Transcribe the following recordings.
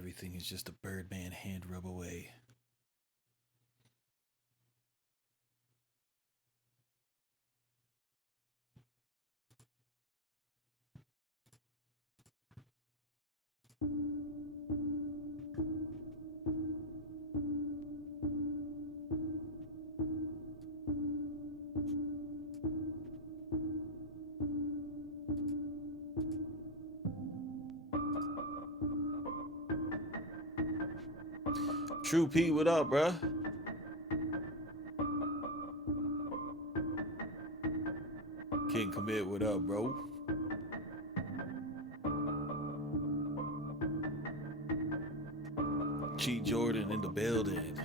Everything is just a Birdman hand rub away. True P, what up, bruh? King Commit, what up, bro? G Jordan in the building.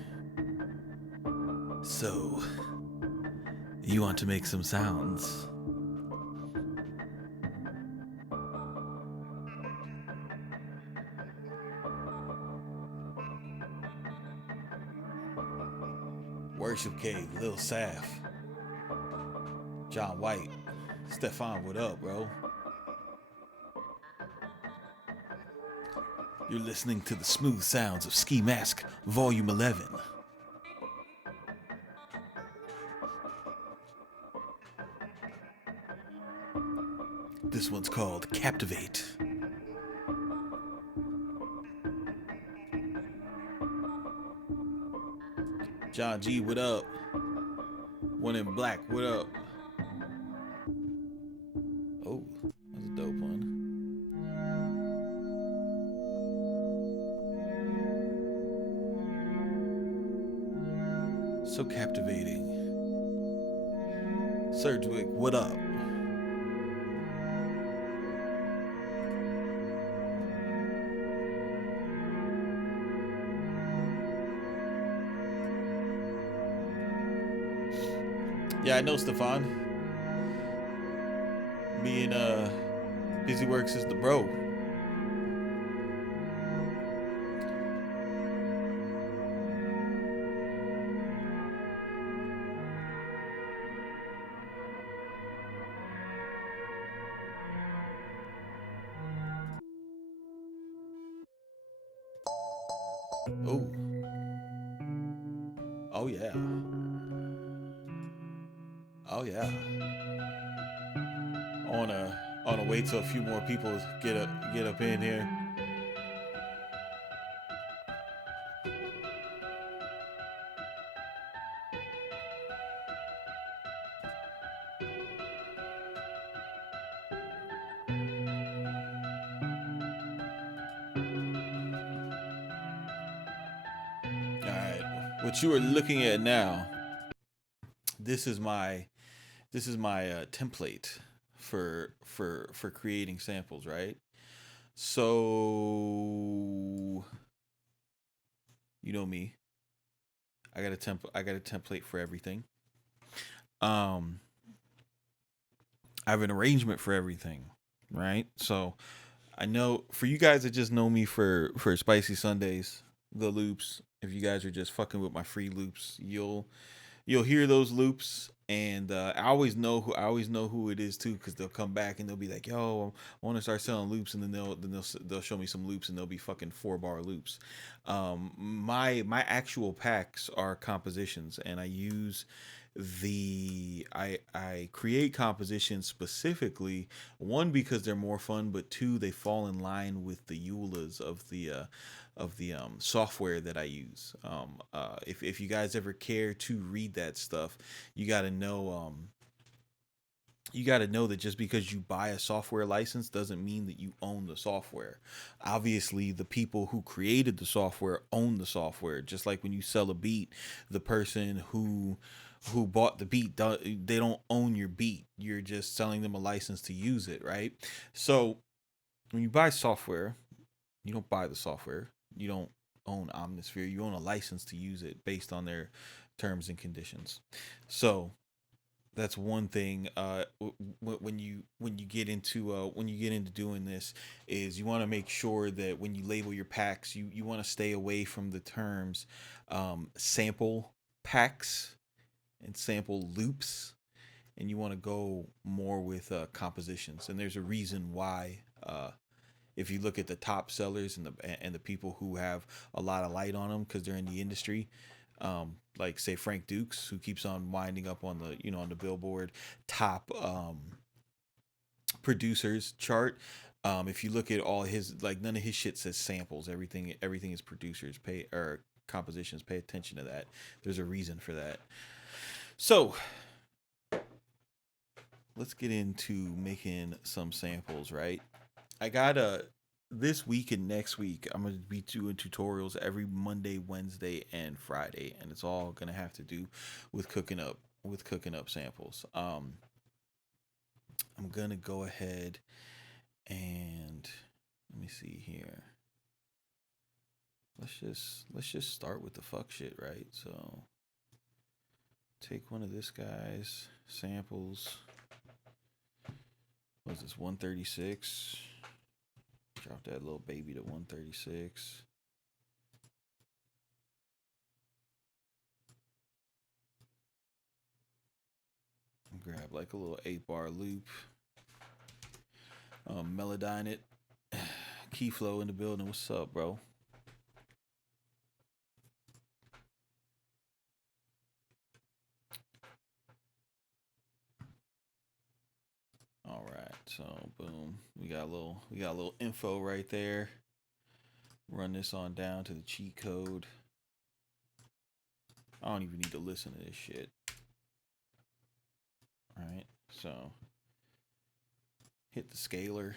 So, you want to make some sounds? Worship Cave, Lil Saf, John White, Stefan, what up, bro? You're listening to the smooth sounds of Ski Mask Volume 11. This one's called Captivate. John G, what up? One in Black, what up? Oh, that's a dope one. So captivating. Surgewick, what up? Yeah, I know, Stefan. Me and Busyworks is the bro. Oh. Oh yeah. Oh yeah. I wanna wait till a few more people get up in here. Alright. What you are looking at now, this is my template for creating samples, right? So you know me. I got a template for everything. I have an arrangement for everything, right? So I know for you guys that just know me for Spicy Sundays, the loops. If you guys are just fucking with my free loops, you'll hear those loops, and I always know who it is too, because they'll come back and they'll be like, "Yo, I want to start selling loops," and then they'll show me some loops, and they'll be fucking 4-bar loops. My actual packs are compositions, and I create compositions specifically, one because they're more fun, but two, they fall in line with the EULAs of the software that I use. If you guys ever care to read that stuff, you got to know that just because you buy a software license doesn't mean that you own the software. Obviously, the people who created the software own the software. Just like when you sell a beat, the person who bought the beat, they don't own your beat. You're just selling them a license to use it, right? So when you buy software, you don't buy the software. You don't own Omnisphere. You own a license to use it based on their terms and conditions. So that's one thing. When you get into doing this, is you want to make sure that when you label your packs, you want to stay away from the terms sample packs and sample loops, and you want to go more with compositions. And there's a reason why If you look at the top sellers and the people who have a lot of light on them because they're in the industry, like say Frank Dukes, who keeps on winding up on the on the Billboard top producers chart. If you look at all his, like, none of his shit says samples. Everything is producers. Pay or compositions. Pay attention to that. There's a reason for that. So let's get into making some samples, right? I got this week and next week I'm gonna be doing tutorials every Monday, Wednesday, and Friday, and it's all gonna have to do with cooking up samples. I'm gonna go ahead and let me see here. Let's just start with the fuck shit, right? So take one of this guy's samples. What is this, 136? Drop that little baby to 136. Grab like a little 8-bar loop. Melodyne it. Key flow in the building. What's up, bro? All right, so boom, we got a little info right there. Run this on down to the cheat code. I don't even need to listen to this shit. All right, so hit the scaler.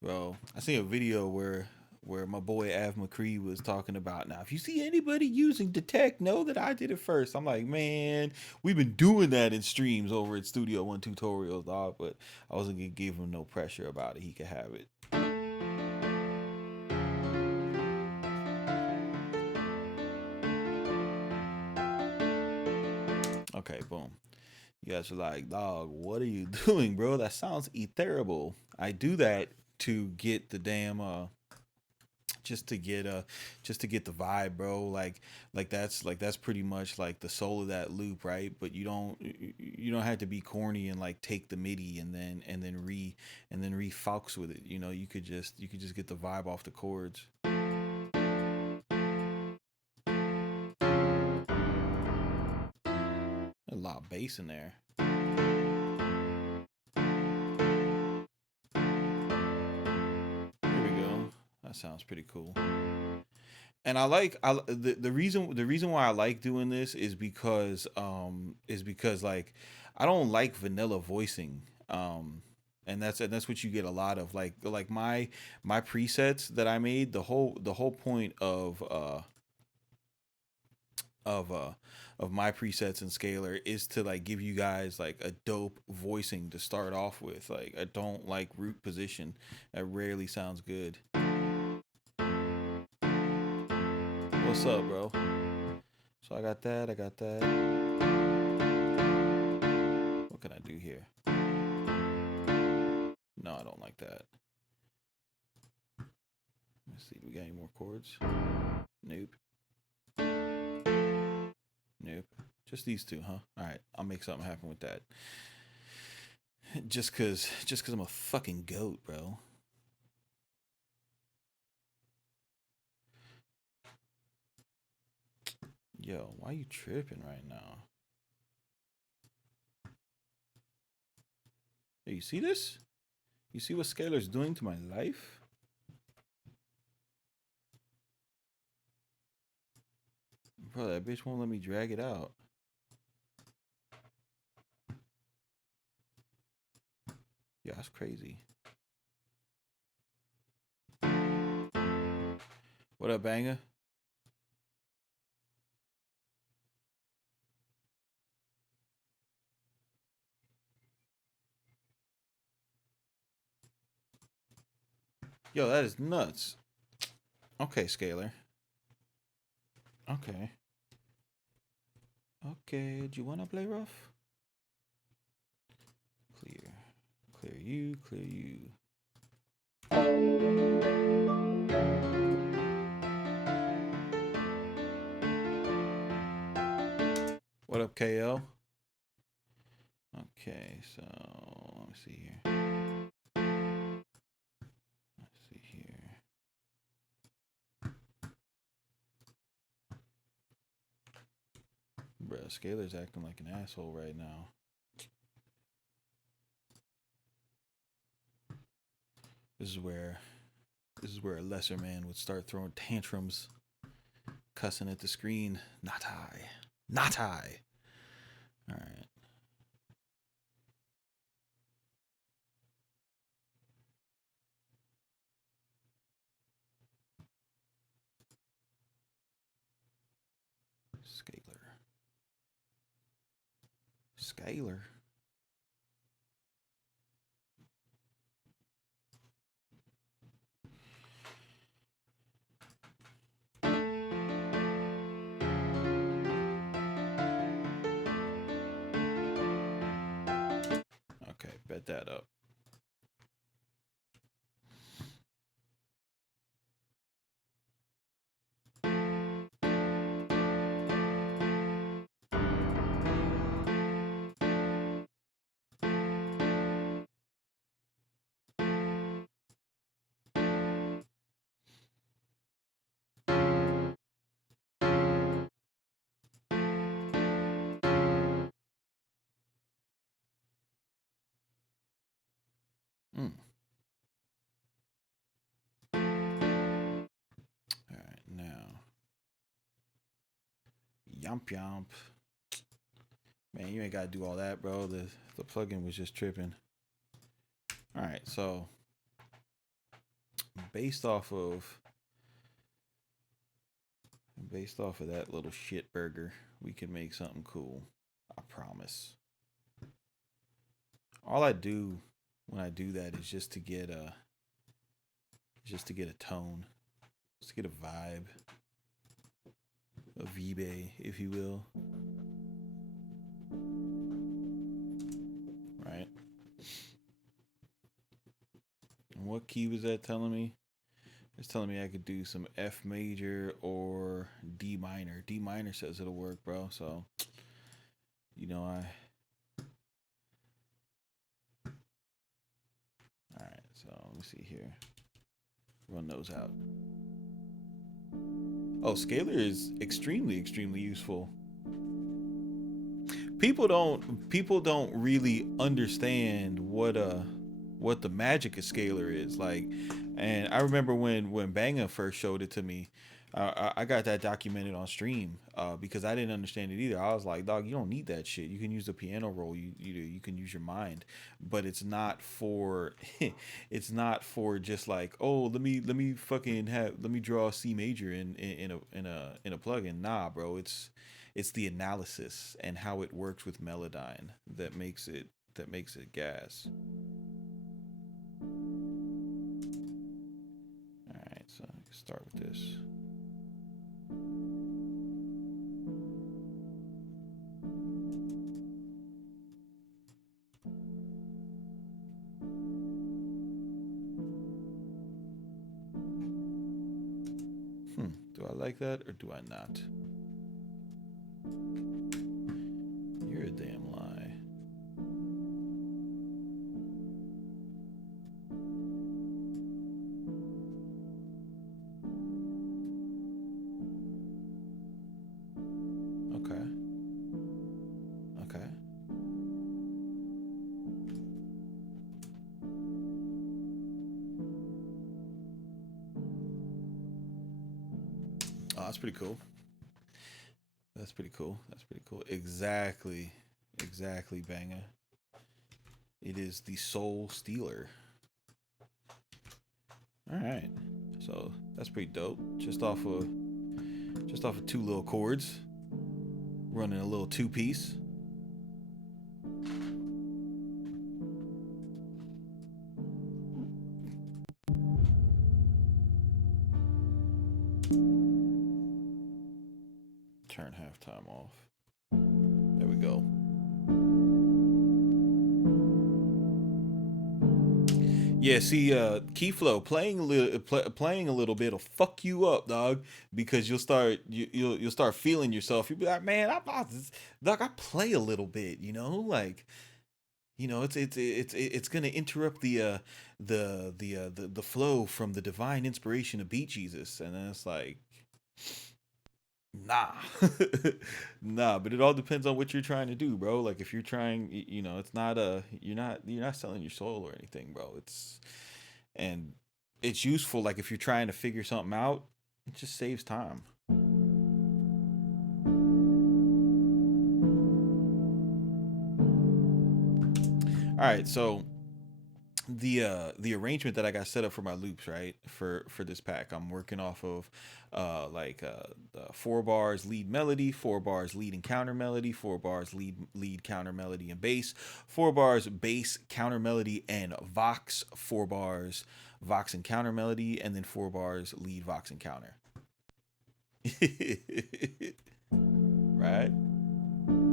Bro, I see a video where my boy Av McCree was talking about, now if you see anybody using Detect, know that I did it first. I'm like, man, we've been doing that in streams over at Studio One Tutorials, dog, but I wasn't gonna give him no pressure about it. He could have it. Okay, boom. You guys are like, dog, what are you doing, bro? That sounds terrible. I do that to get the damn just to get the vibe, bro. Like that's pretty much like the soul of that loop, right? But you don't have to be corny and like take the MIDI and then re Fox with it. You could just get the vibe off the chords. A lot of bass in there. Here we go. That sounds pretty cool. And the reason why I like doing this is because like I don't like vanilla voicing. And that's what you get a lot of, like my presets that I made. The whole point of my presets and scaler is to like give you guys like a dope voicing to start off with. Like, I don't like root position. That rarely sounds good. What's up, bro? So I got that. What can I do here? No, I don't like that. Let's see. Do we got any more chords? Nope. Nope. Just these two, huh? All right. I'll make something happen with that. Just cause I'm a fucking goat, bro. Yo, why you tripping right now? Hey, you see this? You see what Scalar's doing to my life? Bro, that bitch won't let me drag it out. Yeah, that's crazy. What up, banger? Yo, that is nuts. Okay, Scalar. Okay. Okay, do you want to play rough? Clear. Clear you, clear you. What up, KO? Okay, so let me see here. Scalar's acting like an asshole right now. This is where a lesser man would start throwing tantrums, cussing at the screen. Not I. Not I. All right. Scalar. Okay, bet that up. Mm. All right, now. Yomp yomp. Man, you ain't got to do all that, bro. The plugin was just tripping. All right, so based off of that little shit burger, we can make something cool. I promise. All I do when I do that is just to get a tone, just to get a vibe, a vibe, if you will. Right. And what key was that telling me? It's telling me I could do some F major or D minor. D minor says it'll work, bro. So, you know, All right, so let me see here. Run those out. Oh, scalar is extremely, extremely useful. People don't really understand what the magic of scalar is like. And I remember when Banga first showed it to me, I got that documented on stream because I didn't understand it either. I was like, dog, you don't need that shit. You can use the piano roll. You can use your mind, but it's not for it's not for just like, oh, let me draw a C major in a plugin. Nah, bro, it's the analysis and how it works with Melodyne that makes it gas. All right, so I can start with this. Do I like that or do I not? You're a damn lie. Okay. Okay. Oh, that's pretty cool. That's pretty cool. That's pretty cool. Exactly. Exactly, Banga. It is the Soul Stealer. All right. So that's pretty dope. Just off of two little chords. Running a little two-piece. Turn halftime off. There we go. Yeah, see, Keyflow playing a little bit will fuck you up, dog, because you'll start feeling yourself. You'll be like, man, dog, I play a little bit, like, it's gonna interrupt the flow from the divine inspiration of Beat Jesus, and then it's like, Nah. Nah, but it all depends on what you're trying to do, bro. Like if you're trying, you know, it's not a you're not selling your soul or anything, bro. And it's useful like if you're trying to figure something out, it just saves time. All right, so the arrangement that I got set up for my loops, right? For this pack, I'm working off of the 4 bars lead melody, 4 bars lead and counter melody, 4 bars lead counter melody and bass, 4 bars bass counter melody and vox, 4 bars vox and counter melody, and then 4 bars lead vox and counter. Right?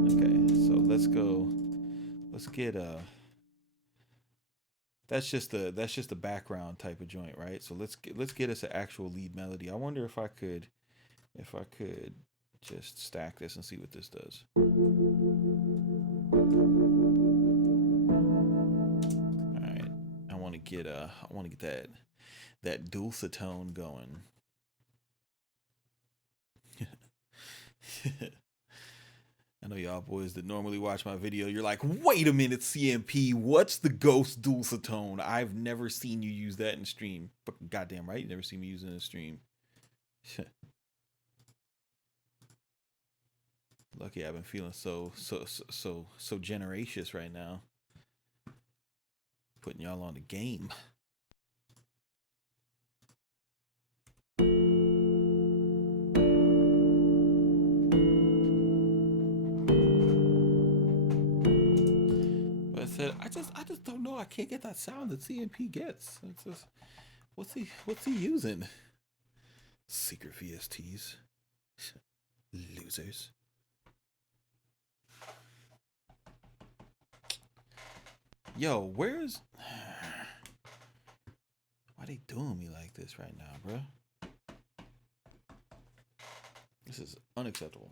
Okay, so let's go. Let's get that's just the background type of joint, right? So let's get us an actual lead melody. I wonder if I could just stack this and see what this does. All right, I want to get that dulcetone going. I know y'all boys that normally watch my video, you're like, wait a minute, CMP, what's the ghost dulcetone? I've never seen you use that in stream. But goddamn right, you never seen me use it in stream. Lucky I've been feeling so generacious right now. Putting y'all on the game. But I said I just don't know. I can't get that sound that CMP gets. It's just, what's he using? Secret VSTs. Losers. Yo, where's why they doing me like this right now, bro? This is unacceptable.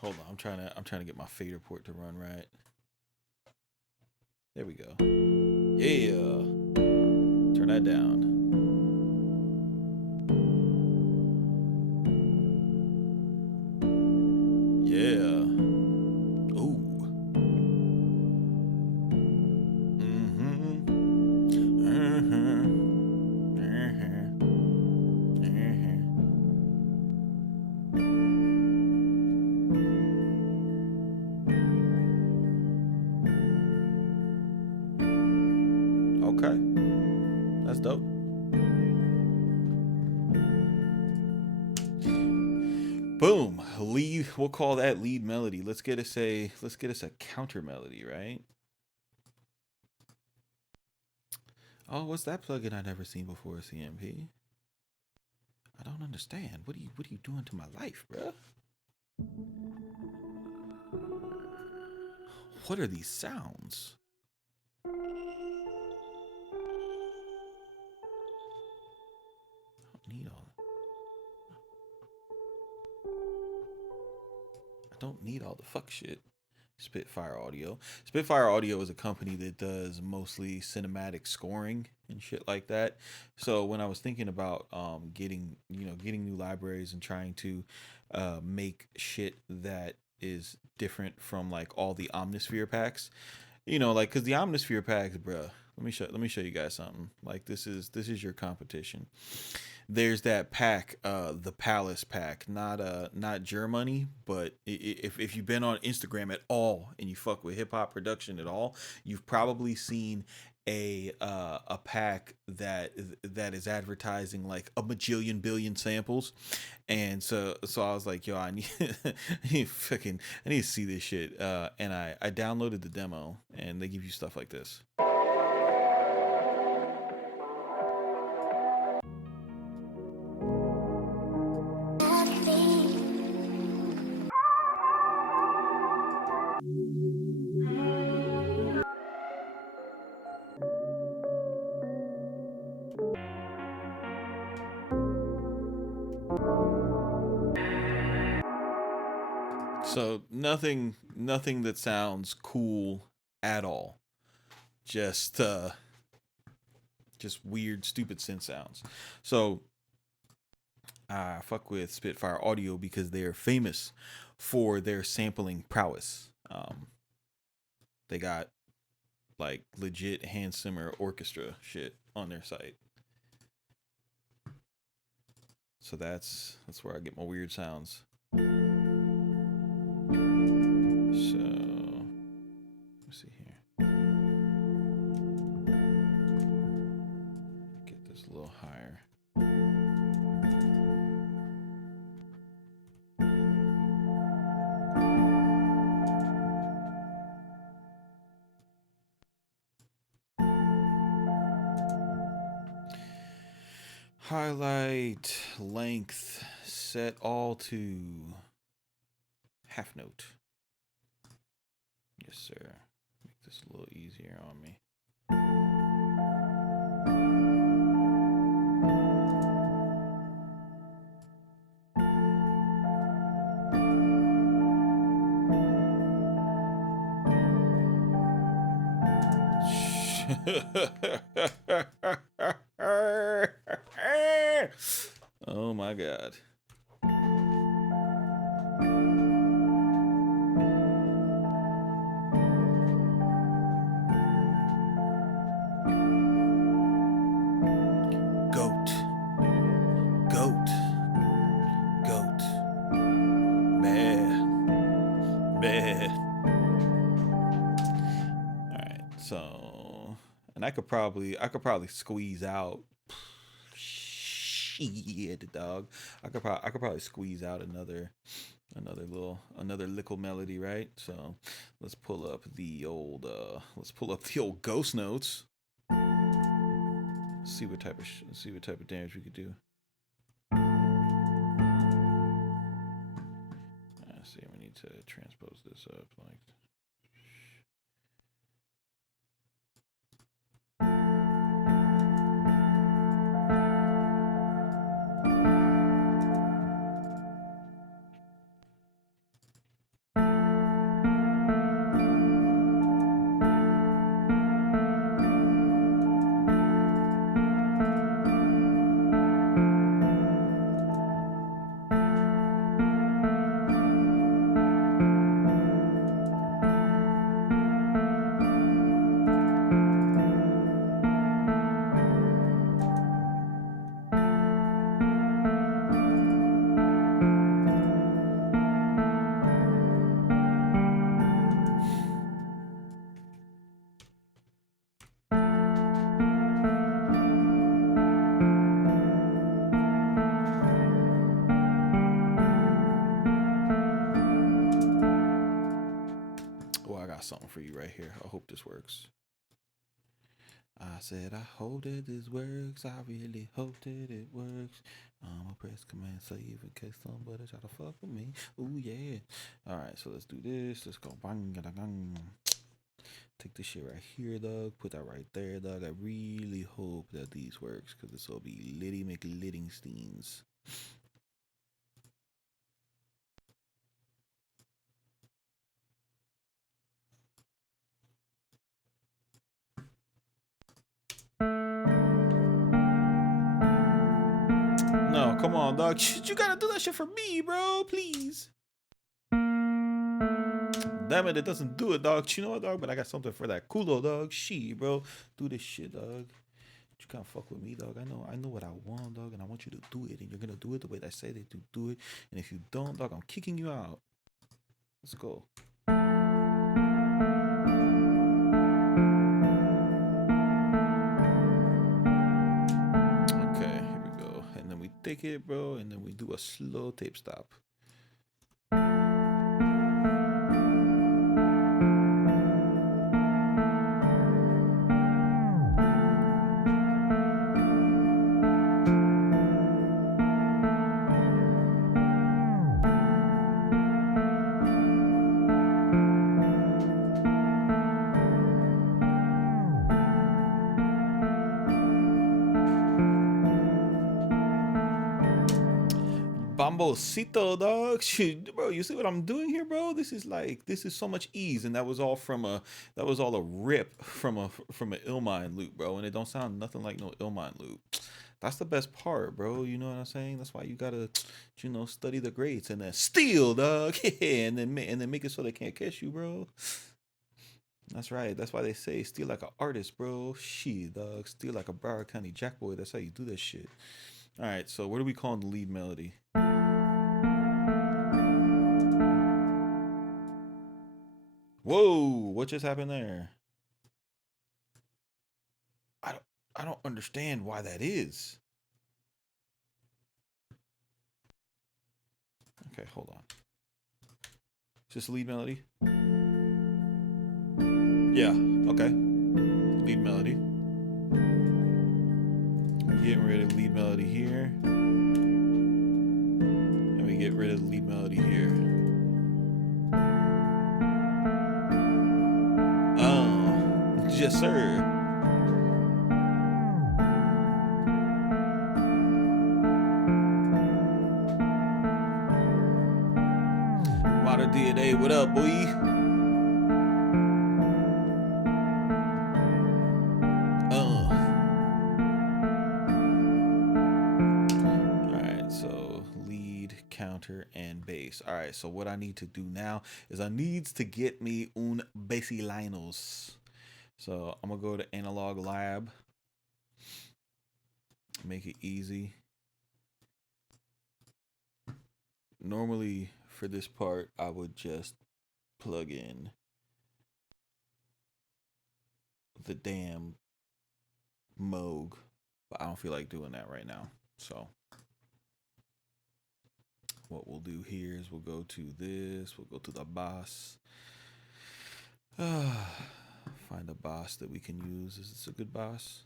Hold on, I'm trying to get my fader port to run right. There we go. Yeah. Turn that down. Yeah. Ooh. Mm-hmm. Okay. That's dope. Boom. Lead, we'll call that lead melody. Let's get us a counter melody, right? Oh, what's that plugin I never seen before, CMP? I don't understand. What are you doing to my life, bruh? What are these sounds? I don't need all I don't need all the fuck shit. Spitfire Audio. Spitfire Audio is a company that does mostly cinematic scoring and shit like that. So when I was thinking about getting new libraries and trying to make shit that is different from like all the Omnisphere packs, like because the Omnisphere packs, bruh. Let me show you guys something. Like this is your competition. There's that pack, the Palace pack, not Germany, but if you've been on Instagram at all and you fuck with hip hop production at all, you've probably seen a pack that is advertising like a bajillion billion samples, and so I was like, yo, I need to see this shit, and I downloaded the demo, and they give you stuff like this. So nothing that sounds cool at all. Just just weird, stupid synth sounds. So I fuck with Spitfire Audio because they're famous for their sampling prowess. They got like legit Hans Zimmer orchestra shit on their site. So that's where I get my weird sounds. So let's see here. Get this a little higher. Highlight, length, set all to half note. Yes, sir. Make this a little easier on me. Oh my god. Goat. Goat. Goat. Meh. Meh. Alright, so and I could probably squeeze out shit, dog. I could probably squeeze out another lickle melody, right? So let's pull up the old ghost notes. See what type of damage we could do. Let's see, we need to transpose this up like. Something for you right here. I hope this works. I said I hope that this works. I really hope that it works. I'ma press command save in case somebody try to fuck with me. Ooh yeah. Alright, so let's do this. Let's go bang. Take this shit right here, dog. Put that right there, dog. I really hope that these works because this will be Liddy McLittingsteins. No, come on, dog. You gotta do that shit for me, bro. Please. Damn it, it doesn't do it, dog. You know what, dog? But I got something for that culo, dog. Shit, bro. Do this shit, dog. You can't fuck with me, dog. I know what I want, dog, and I want you to do it, and you're gonna do it the way I say that to do it. And if you don't, dog, I'm kicking you out. Let's go. Okay, here we go. And then we take it, bro, and then we do a slow tape stop. Mambosito, dog. Shit, bro, you see what I'm doing here, bro? This is so much ease, and that was all a rip from an Illmind loop, bro. And it don't sound nothing like no Illmind loop. That's the best part, bro. You know what I'm saying? That's why you gotta, study the greats and then steal, dog. Yeah, and then make it so they can't catch you, bro. That's right. That's why they say steal like an artist, bro. Shit, dog. Steal like a Broward County Jackboy. That's how you do that shit. All right. So what are we calling the lead melody? Whoa! What just happened there? I don't. I don't understand why that is. Okay, hold on. Is this a lead melody? Yeah. Okay. Lead melody. We're getting rid of the lead melody here. And we get rid of the lead melody here. Oh, yes, sir. Modern DNA, what up, boy? Counter and bass. All right, so what I need to do now is I needs to get me un Basslinos. So I'm gonna go to Analog Lab, make it easy. Normally for this part I would just plug in the damn Moog, but I don't feel like doing that right now. So what we'll do here is we'll go to this, we'll go to the boss. Find a boss that we can use. Is this a good boss?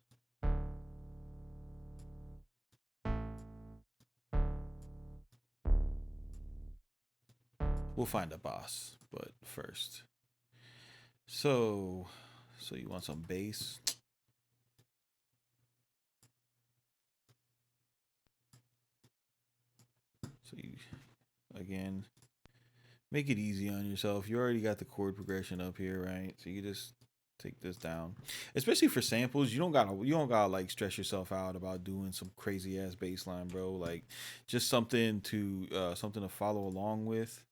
We'll find a boss, but first. So you want some bass? So you, again, make it easy on yourself. You already got the chord progression up here, right? So you just take this down. Especially for samples, you don't gotta like stress yourself out about doing some crazy ass bass line, bro. Like just something to follow along with.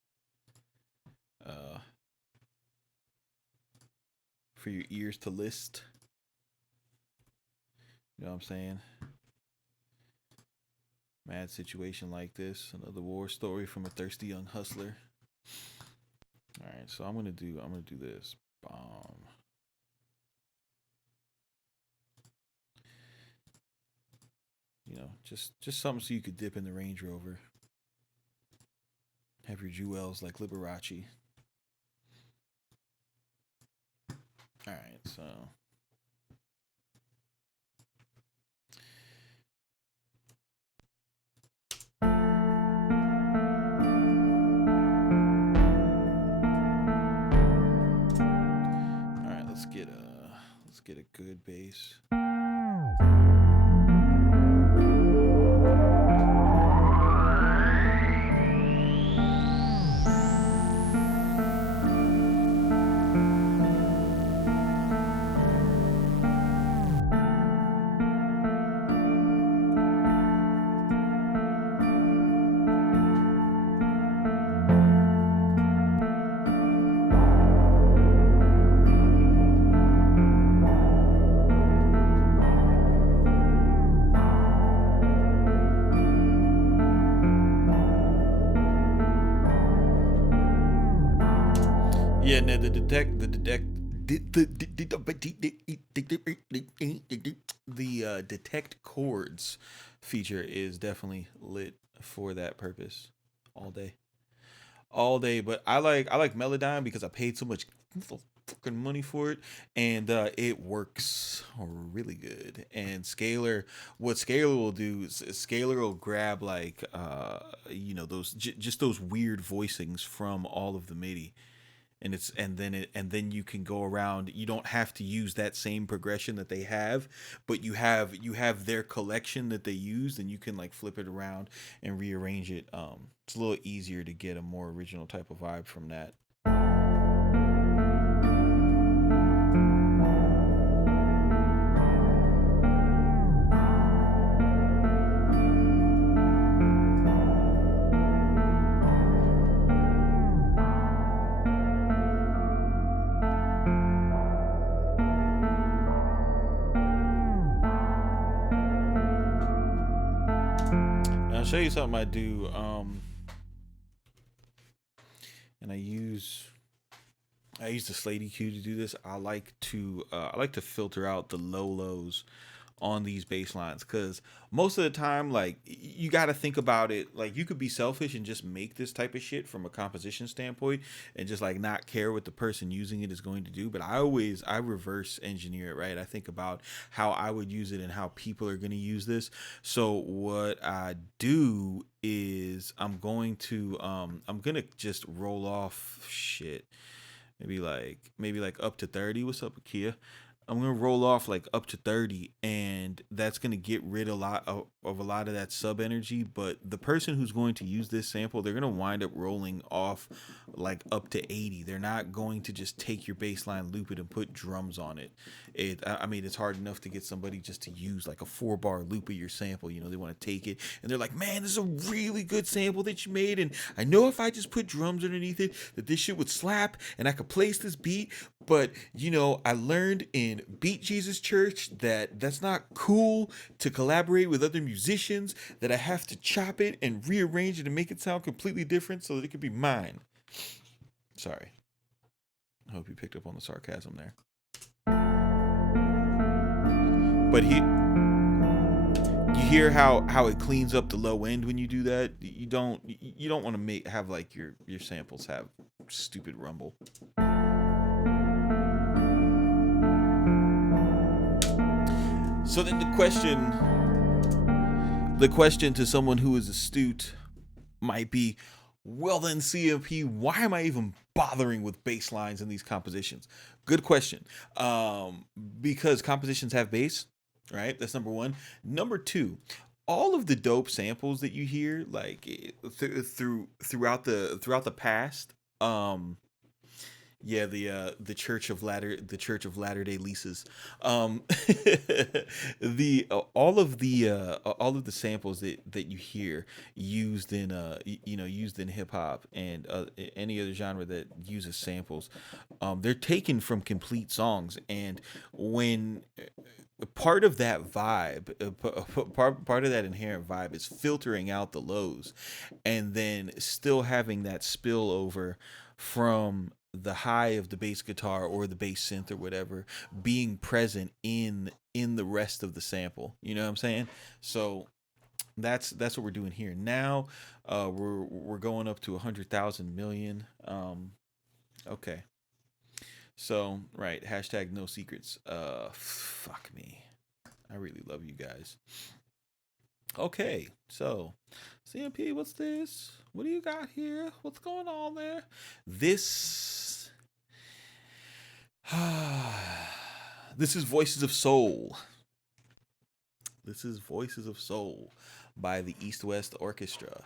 For your ears to list. You know what I'm saying? Mad situation like this. Another war story from a thirsty young hustler. All right, so I'm gonna do this. You know, just something so you could dip in the Range Rover. Have your jewels like Liberace. All right, so let's get a good bass. Yeah, no, the detect chords feature is definitely lit for that purpose all day. But I like Melodyne because I paid so much fucking money for it, and it works really good. And Scalar, what Scalar will do is Scalar will grab those just those weird voicings from all of the MIDI, and then you can go around. You don't have to use that same progression that they have, but you have their collection that they used, and you can like flip it around and rearrange it. It's a little easier to get a more original type of vibe from that. I'll show you something I do. And I use the Slate EQ to do this. I like to filter out the low lows on these bass lines, because most of the time, like, you got to think about it. Like, you could be selfish and just make this type of shit from a composition standpoint and just like not care what the person using it is going to do. But I reverse engineer it, right? I think about how I would use it and how people are going to use this. So what I do is I'm gonna just roll off shit, maybe like up to 30. What's up, Kia? I'm gonna roll off like up to 30, and that's gonna get rid of a lot of that sub energy. But the person who's going to use this sample, they're gonna wind up rolling off like up to 80. They're not going to just take your bass line, loop it, and put drums on it. I mean, it's hard enough to get somebody just to use like a 4-bar loop of your sample. They want to take it and they're like, man, this is a really good sample that you made, and I know if I just put drums underneath it that this shit would slap and I could place this beat. But I learned in Beat Jesus Church that that's not cool to collaborate with other musicians, that I have to chop it and rearrange it and make it sound completely different so that it could be mine. Sorry. I hope you picked up on the sarcasm there. But you hear how it cleans up the low end when you do that. You don't want to have like your samples have stupid rumble. So then the question to someone who is astute might be, well then, CMP, why am I even bothering with bass lines in these compositions? Good question. Because compositions have bass, right? That's number one. Number two, all of the dope samples that you hear, like throughout the past, yeah, the Church of Latter Day Lisa's, the all of the samples that you hear used in used in hip hop and any other genre that uses samples, they're taken from complete songs. And when part of that vibe, part of that inherent vibe is filtering out the lows, and then still having that spill over from the high of the bass guitar or the bass synth or whatever being present in the rest of the sample. You know what I'm saying? So that's what we're doing here now. We're going up to 100,000 million. Okay. So right, hashtag no secrets. Fuck me. I really love you guys. Okay, so CMP, what's this? What do you got here? What's going on there? This this is Voices of Soul. This is Voices of Soul by the East West Orchestra.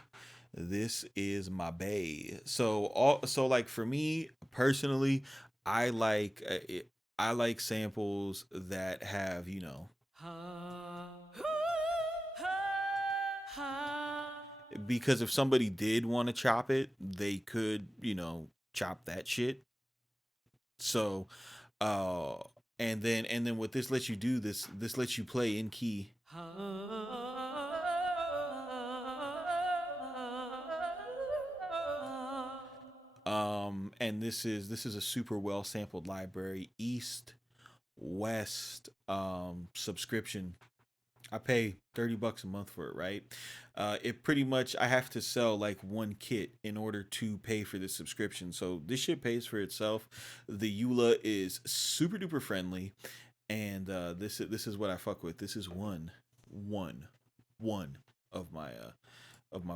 This is my bae. So like for me personally, I like samples that have, because if somebody did want to chop it, they could, chop that shit. So, uh, and then what this lets you do, this lets you play in key. And this is a super well sampled library, East West subscription. I pay $30 a month for it, right? It pretty much, I have to sell like one kit in order to pay for this subscription. So this shit pays for itself. The EULA is super duper friendly, and this is what I fuck with. This is one of my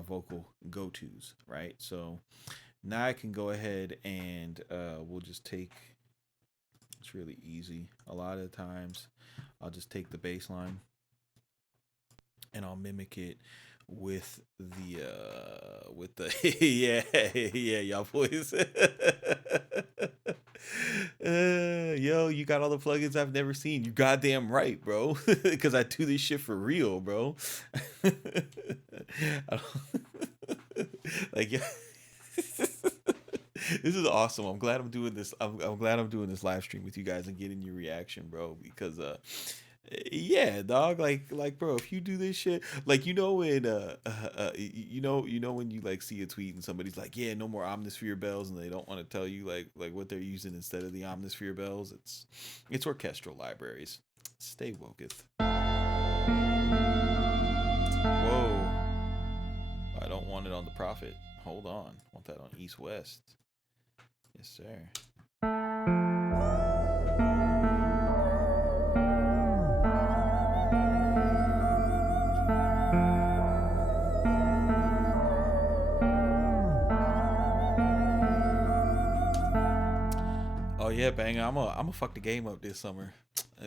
vocal go tos, right? So Now I can go ahead and we'll just take, it's really easy. A lot of times I'll just take the bass line and I'll mimic it with the yeah, yeah, y'all boys. Yo, you got all the plugins I've never seen. You goddamn right, bro. Because I do this shit for real, bro. Like, yeah. This is awesome. I'm glad I'm doing this. I'm glad I'm doing this live stream with you guys and getting your reaction, bro. Because yeah, dog. Like, bro, if you do this shit, like, when when you like see a tweet and somebody's like, yeah, no more Omnisphere bells, and they don't want to tell you like what they're using instead of the Omnisphere bells. It's orchestral libraries. Stay woketh. Whoa. I don't want it on the Prophet. Hold on. I want that on East West. Yes, sir. Oh yeah, banger. I'm a fuck the game up this summer.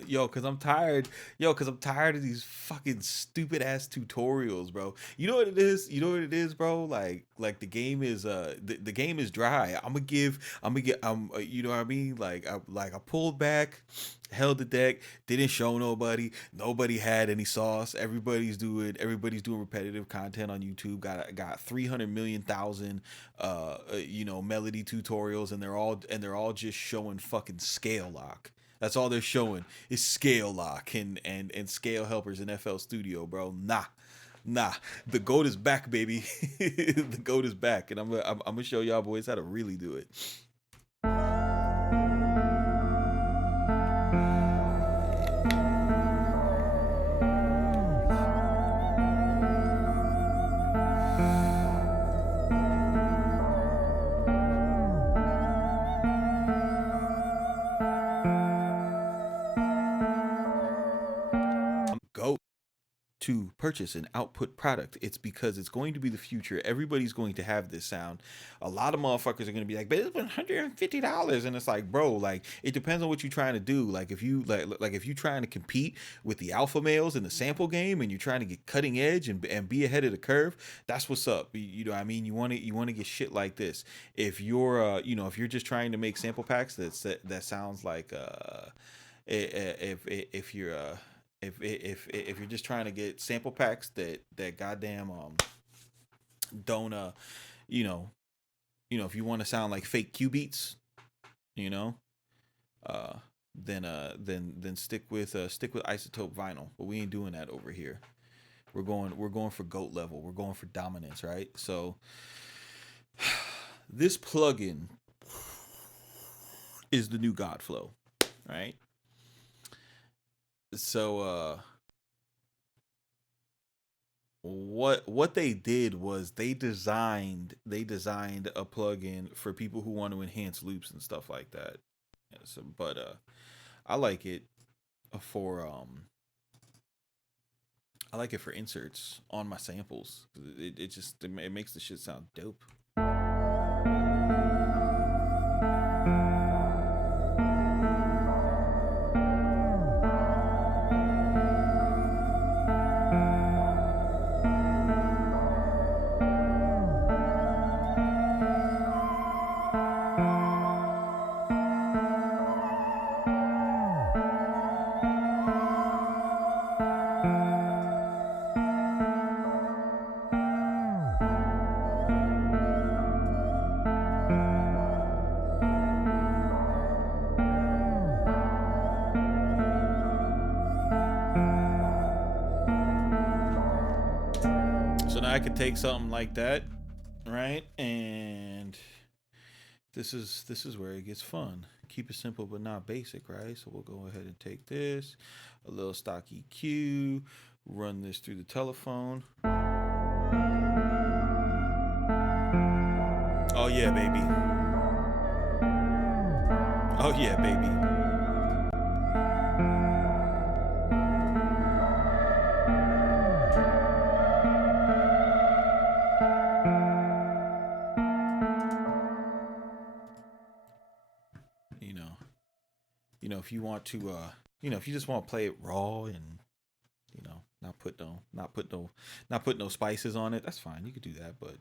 Yo, cause I'm tired. Yo, cause I'm tired of these fucking stupid ass tutorials, bro. You know what it is? You know what it is, bro? Like the game is the game is dry. You know what I mean? I pulled back, held the deck, didn't show nobody. Nobody had any sauce. Everybody's doing repetitive content on YouTube. Got 300 million thousand melody tutorials, and they're all just showing fucking scale lock. That's all they're showing is scale lock and scale helpers in FL Studio, bro. Nah. The goat is back, baby. The goat is back, and I'm gonna show y'all boys how to really do it. Goat. To purchase an output product, it's because it's going to be the future. Everybody's going to have this sound. A lot of motherfuckers are going to be like, but it's $150, and it's like, bro, like, it depends on what you're trying to do. Like, if you like if you're trying to compete with the alpha males in the sample game, and you're trying to get cutting edge and be ahead of the curve, that's what's up. You know what I mean? You want to get shit like this. If you're if you're just trying to make sample packs that sounds like if you're if you're just trying to get sample packs that goddamn don't if you want to sound like fake Q beats, then stick with isotope vinyl. But we ain't doing that over here. We're going for goat level. We're going for dominance, right? So this plugin is the new Godflow, right? So what they did was they designed a plugin for people who want to enhance loops and stuff like that. So, but I like it for inserts on my samples. It makes the shit sound dope. So now I could take something like that, right? And this is where it gets fun. Keep it simple but not basic, right? So we'll go ahead and take this, a little stock EQ, run this through the telephone. Oh yeah, baby. Oh yeah, baby. You know, if you want to, if you just want to play it raw and not put no spices on it, that's fine. You could do that, but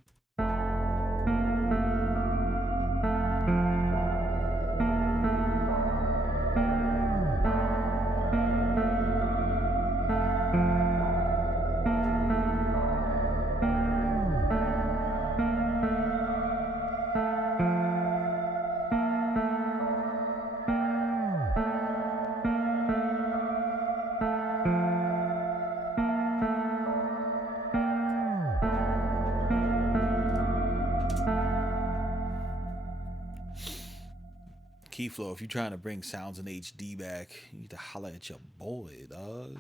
Keyflow, if you're trying to bring sounds in HD back, you need to holler at your boy, dog.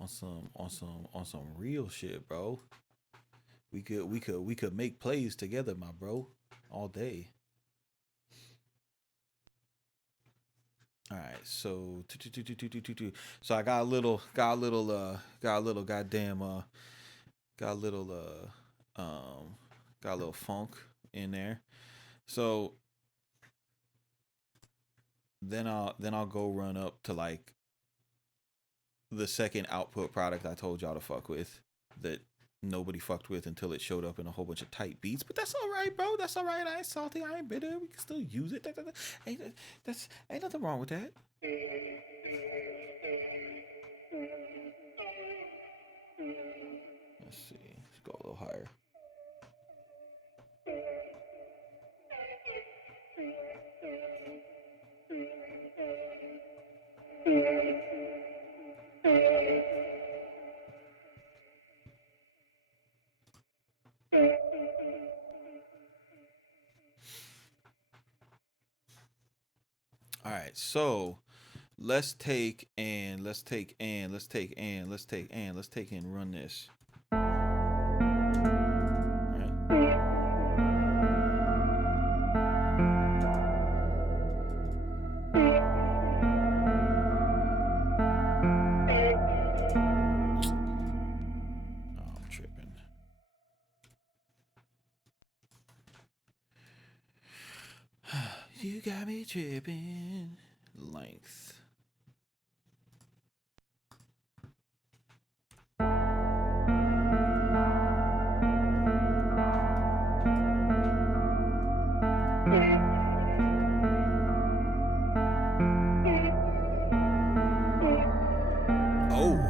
On some real shit, bro. We could make plays together, my bro, all day. All right, so so I got a little got a little funk in there. So then I'll go run up to like the second output product I told y'all to fuck with that nobody fucked with until it showed up in a whole bunch of tight beats. But that's all right, bro. That's all right. I ain't salty. I ain't bitter. We can still use it. Ain't nothing wrong with that. Let's see. Let's go a little higher. All right, so let's take and run this. All right. Oh, I'm tripping. You got me tripping. Length. Oh.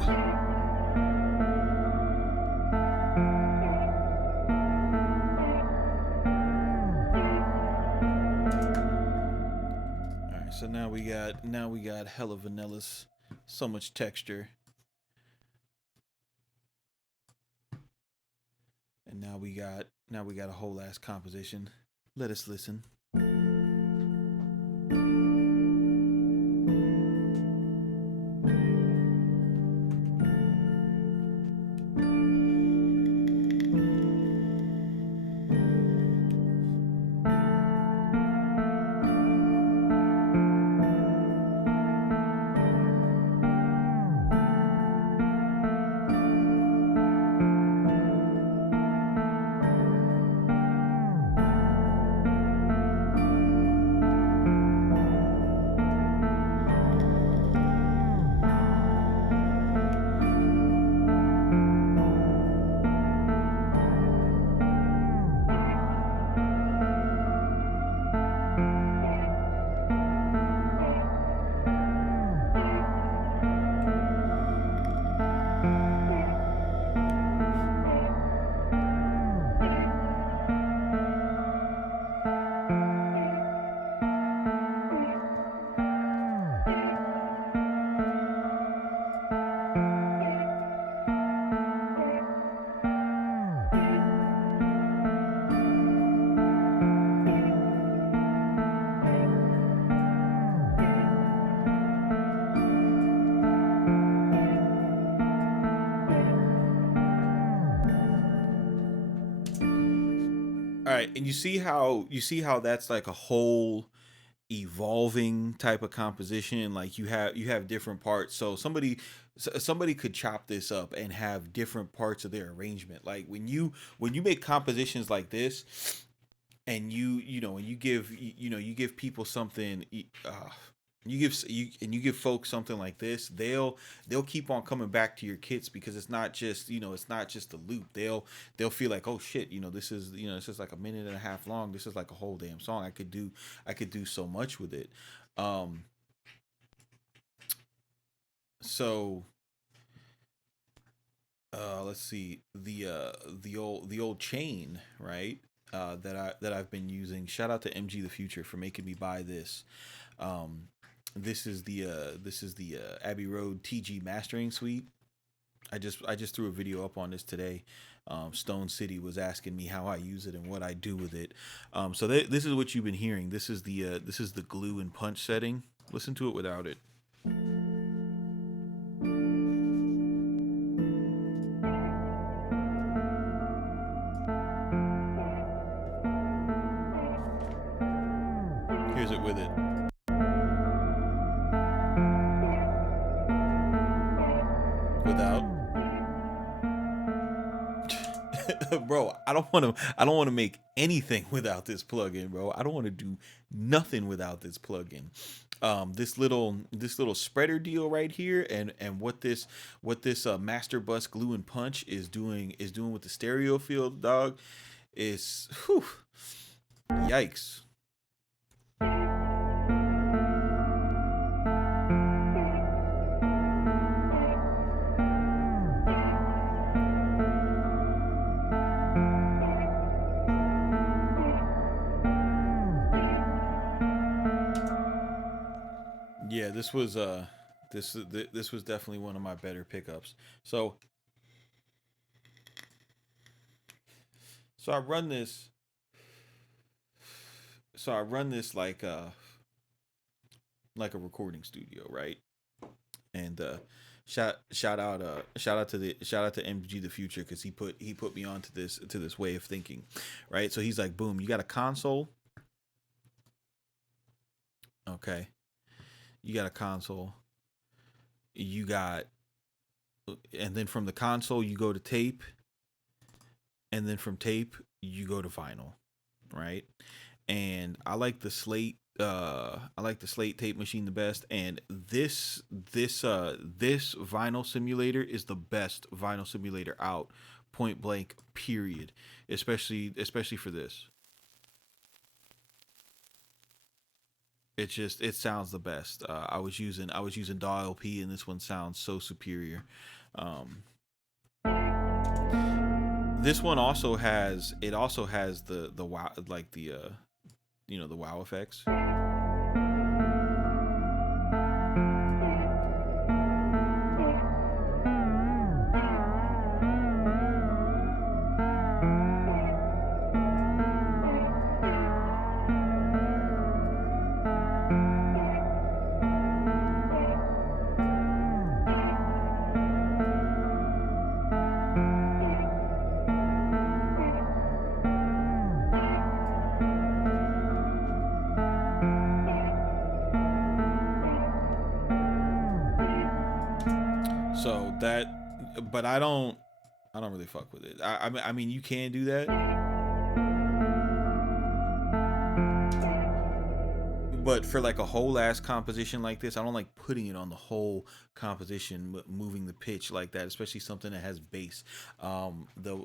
So now we got hella vanillas, so much texture, and now we got a whole ass composition. Let us listen. All right, and you see how that's like a whole evolving type of composition. Like you have different parts. So somebody could chop this up and have different parts of their arrangement. Like when you make compositions like this, you know, and you give you know, you give people something, you give folks something like this, they'll keep on coming back to your kits, because it's not just, you know, it's not just a loop. They'll feel like, oh shit, you know, this is, you know, this is like a minute and a half long, this is like a whole damn song. I could do so much with it. um so let's see, the old chain, right, that I've been using. Shout out to MG the Future for making me buy this. um this is the Abbey Road TG mastering suite. I just threw a video up on this today. Stone City was asking me how I use it and what I do with it. So this is what you've been hearing. This is the glue and punch setting. Listen to it without it. Here's it with it. Without. Bro, I don't want to make anything without this plugin, bro. I don't want to do nothing without this plugin. This little spreader deal right here, and what this master bus glue and punch is doing with the stereo field, dog, is whew, yikes. Yeah, this was definitely one of my better pickups. So I run this I run this like a recording studio, right? And shout out to MG the Future, because he put me on to this way of thinking, right? So he's like, boom, you got a console. Okay. You got a console. You got, and then from the console you go to tape, and then from tape you go to vinyl, right? And I like the Slate tape machine the best, and this vinyl simulator is the best vinyl simulator out, point blank, period. Especially for this. It sounds the best. I was using DAW LP, and this one sounds so superior. Um, this one also has the wow, like the you know, the wow effects. So that, but I don't really fuck with it. I mean, you can do that, but for like a whole ass composition like this, I don't like putting it on the whole composition, moving the pitch like that, especially something that has bass. The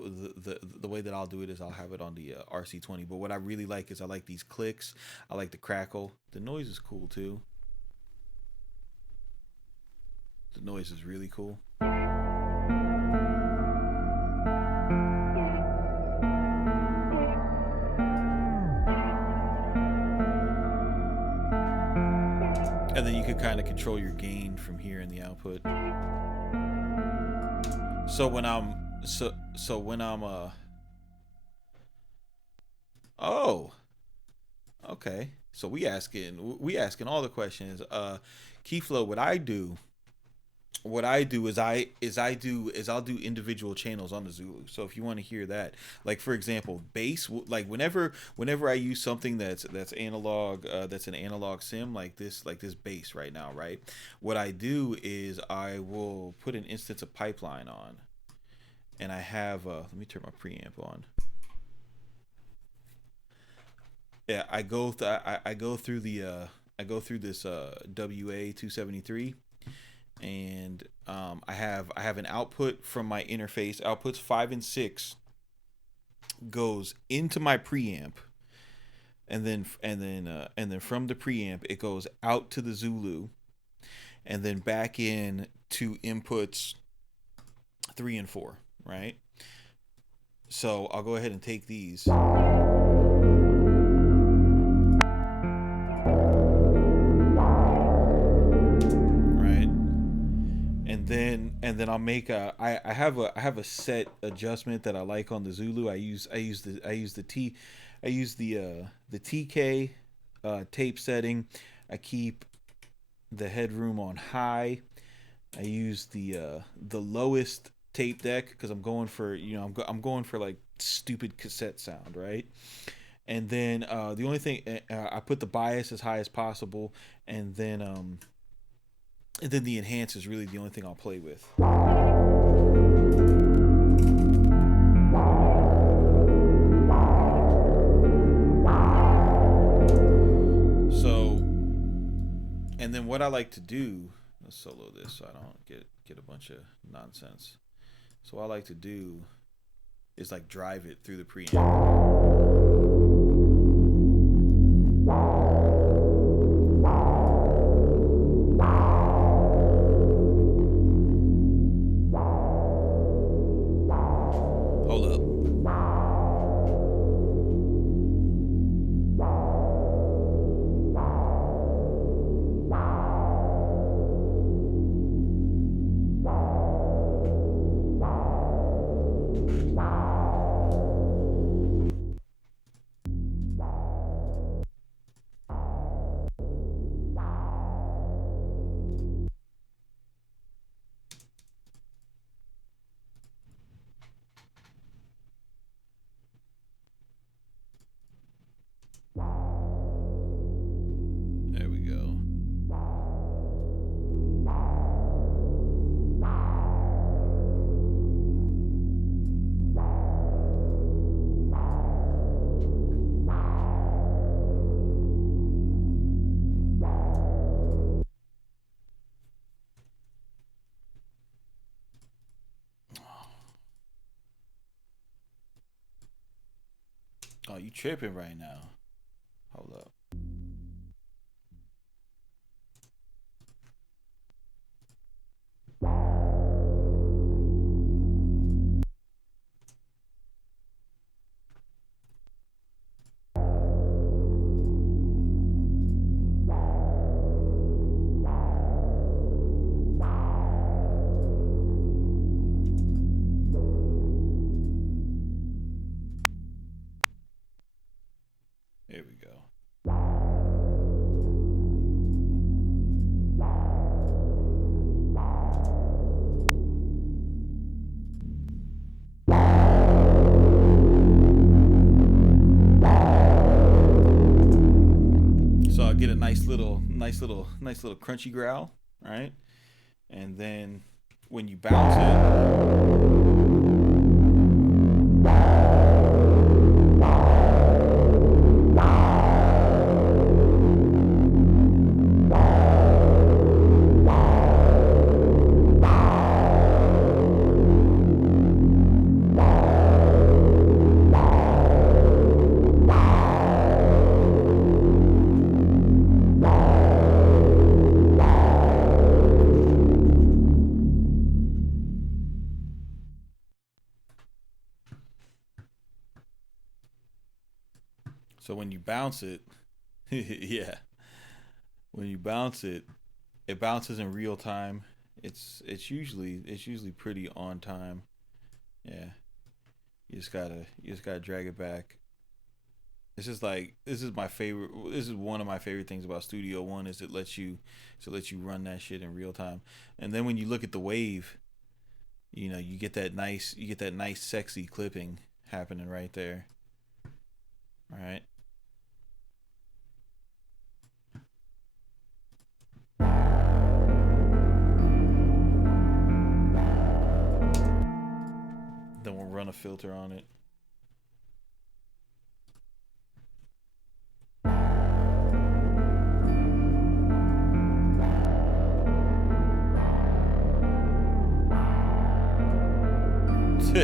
way that I'll do it is I'll have it on the RC20. But what I really like is I like these clicks. I like the crackle. The noise is cool too. The noise is really cool. And then you could kind of control your gain from here in the output. So when I'm so when I'm oh, okay. So we asking all the questions. Keyflow, what I do is I'll do individual channels on the Zulu. So if you want to hear that, like for example, bass, like whenever I use something that's analog, that's an analog sim, like this bass right now, right? What I do is I will put an instance of Pipeline on, and I have let me turn my preamp on. Yeah, I go through the I go through this WA 273, and I have an output from my interface. Outputs 5 and 6 goes into my preamp, and then from the preamp it goes out to the Zulu, and then back in to inputs 3 and 4. Right. So I'll go ahead and take these. Right. And then I'll make a I have a set adjustment that I like on the Zulu. I use the TK tape setting. I keep the headroom on high. I use the lowest tape deck because I'm going for, I'm going for like stupid cassette sound, right? And then the only thing, I put the bias as high as possible, and then the enhance is really the only thing I'll play with. So, and then what I like to do, let's solo this so I don't get a bunch of nonsense. So what I like to do is like drive it through the preamp. Hold up. There we go. Oh, you tripping right now. Hold up. Here we go. So I'll get a nice little crunchy growl, right? And then when you bounce it, so when you bounce it, yeah, when you bounce it, it bounces in real time. It's usually pretty on time. Yeah, you just gotta drag it back. This is my favorite. This is one of my favorite things about Studio One is it lets you run that shit in real time. And then when you look at the wave, you get that nice sexy clipping happening right there. All right. Then we'll run a filter on it. So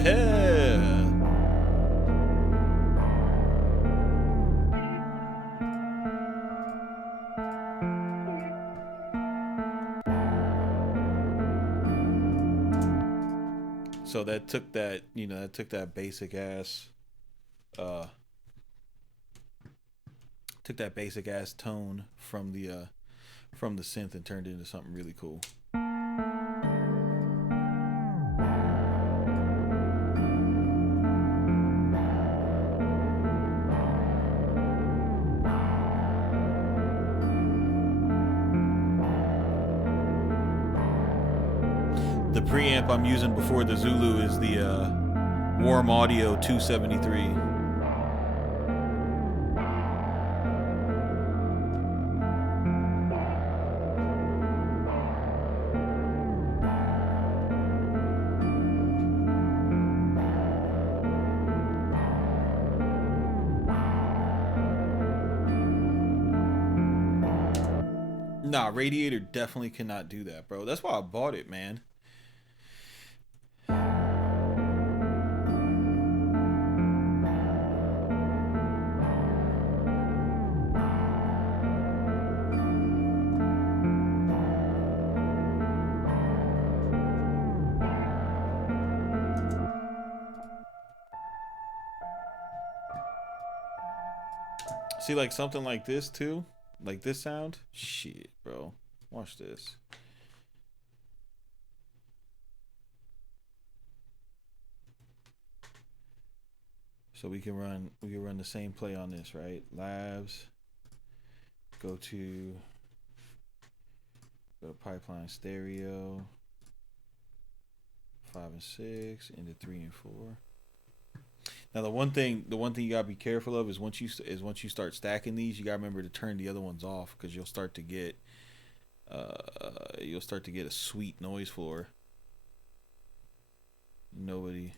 that took that, you know, that took that basic ass, uh, took that basic ass tone from the synth and turned it into something really cool. The preamp I'm using before the Zulu is the Warm Audio 273. Nah, Radiator definitely cannot do that, bro. That's why I bought it, man. See, like something like this too, like this sound. Shit, bro. Watch this. So we can run the same play on this, right? Labs. Go to pipeline stereo. 5 and 6 into 3 and 4. Now the one thing you gotta be careful of is once you start stacking these, you gotta remember to turn the other ones off because you'll start to get a sweet noise floor. Nobody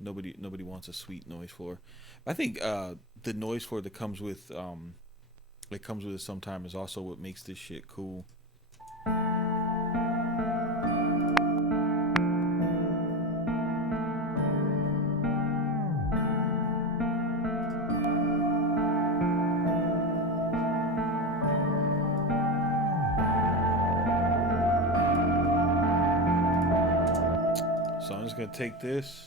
wants a sweet noise floor. I think the noise floor that comes with it sometime is also what makes this shit cool. So I'm just gonna take this.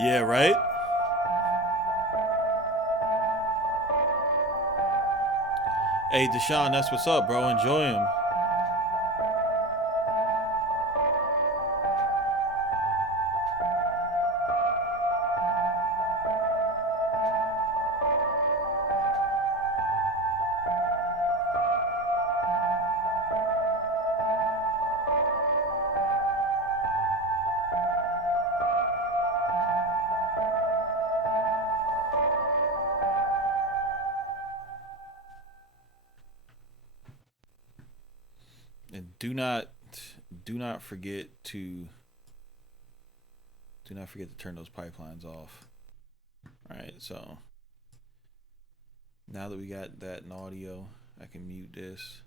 Yeah, right? Hey, Deshaun, that's what's up, bro. Enjoy him. And do not forget to turn those pipelines off. All right, so now that we got that in audio, I can mute this.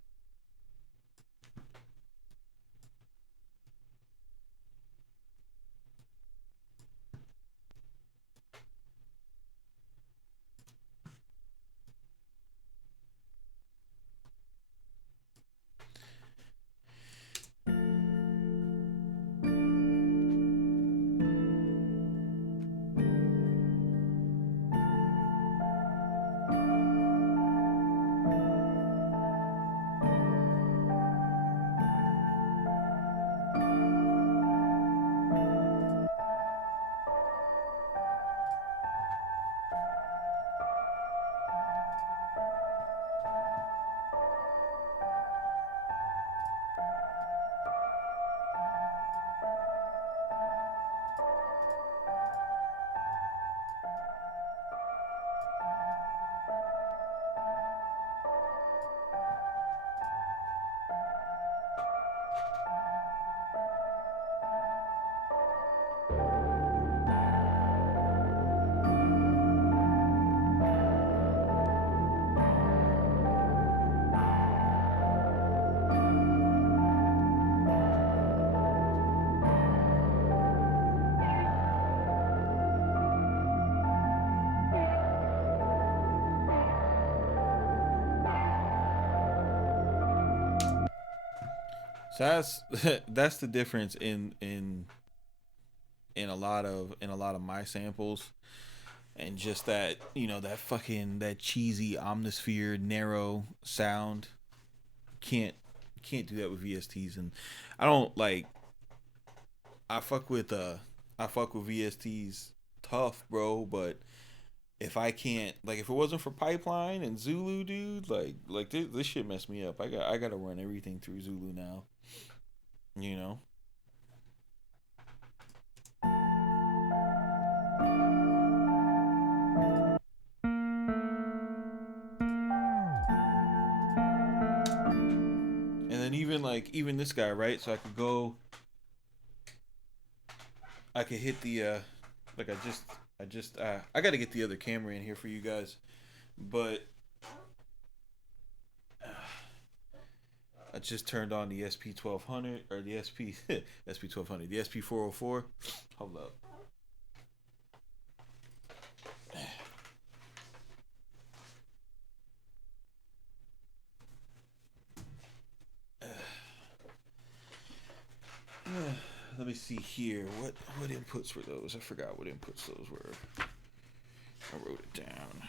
That's that's the difference in a lot of my samples, and just that, you know, that fucking that cheesy omnisphere narrow sound. Can't can't do that with VSTs. And I don't like I fuck with VSTs tough, bro, but if I can't, like, if it wasn't for Pipeline and Zulu, dude, like this shit messed me up. I gotta run everything through Zulu now, you know. And then even like even this guy, right? So I could go, I could hit the like I got to get the other camera in here for you guys, but I just turned on the SP 1200 or the SP SP 1200, the SP 404. Hold up. Let me see here. What inputs were those? I forgot what inputs those were. I wrote it down.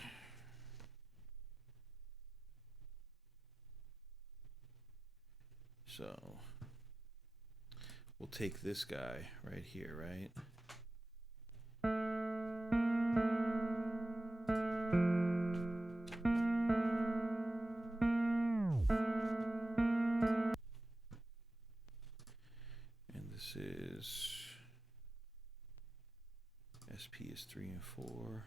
So we'll take this guy right here, right? And this is SP is 3 and 4.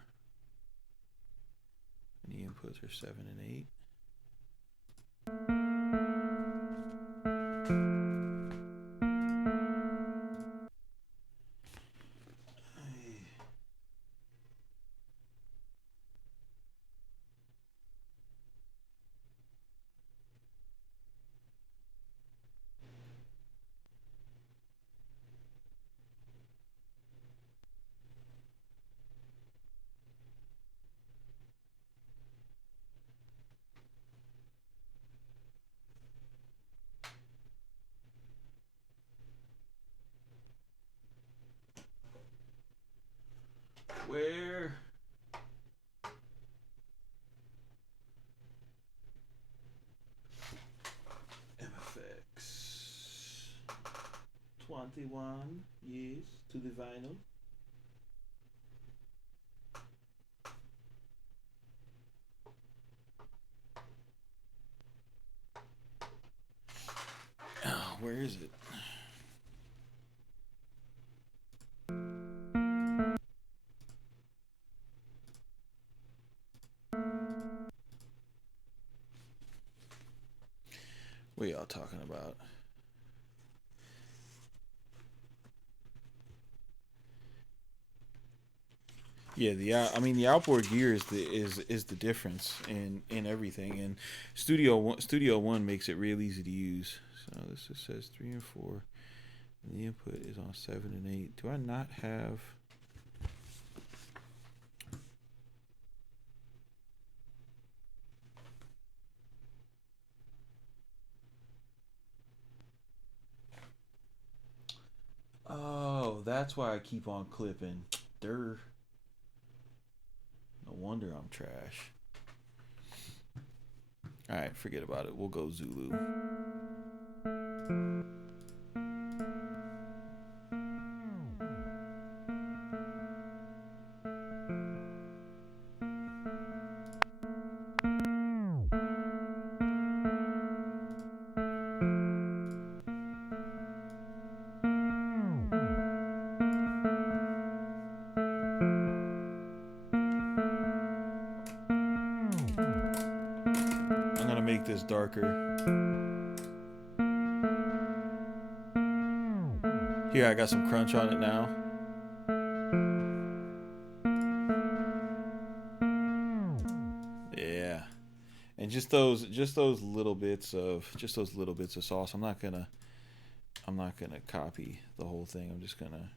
And the inputs are 7 and 8. Where MFX 21, yes, to the vinyl. Oh, where is it? What y'all talking about? Yeah, I mean the outboard gear is the difference in everything, and Studio One makes it real easy to use. So this just says 3 and 4, and the input is on 7 and 8. Do I not have? Oh, that's why I keep on clipping. Durr. No wonder I'm trash. All right, forget about it. We'll go Zulu. I'm gonna make this darker. Here, I got some crunch on it now. Yeah, and just those little bits of sauce. I'm not gonna copy the whole thing. I'm just gonna.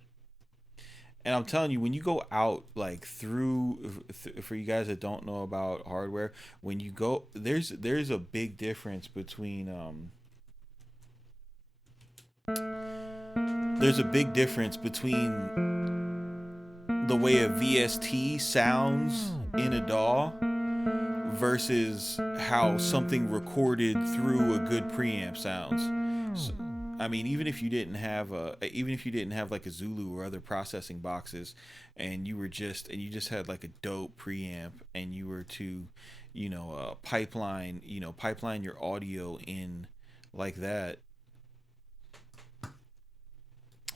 And I'm telling you, when you go out like through, for you guys that don't know about hardware, when you go, there's a big difference between there's a big difference between the way a VST sounds in a DAW versus how something recorded through a good preamp sounds. So, I mean, even if you didn't have like a Zulu or other processing boxes, and you just had like a dope preamp, and you were to, pipeline your audio in like that,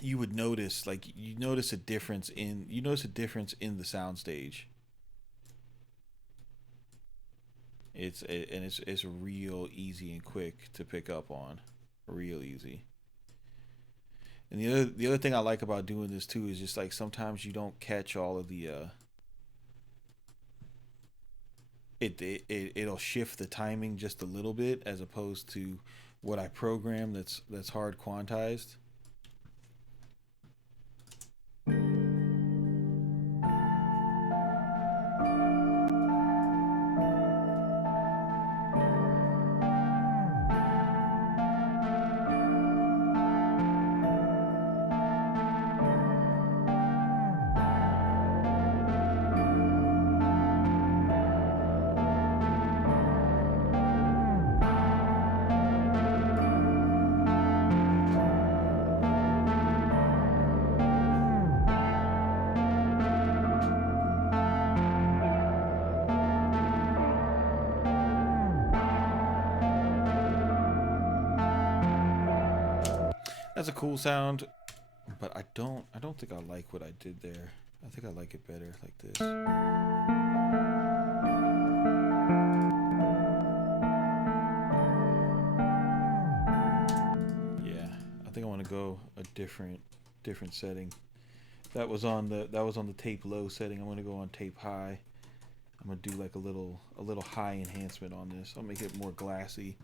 you would notice a difference in the soundstage. It's real easy and quick to pick up on, real easy. And the other thing I like about doing this too is just like sometimes you don't catch all of the it'll shift the timing just a little bit as opposed to what I program that's hard quantized. That's a cool sound, but I don't think I like what I did there. I think I like it better like this. Yeah, I think I want to go a different setting. That was on the tape low setting. I'm gonna go on tape high. I'm gonna do like a little high enhancement on this. I'll make it more glassy.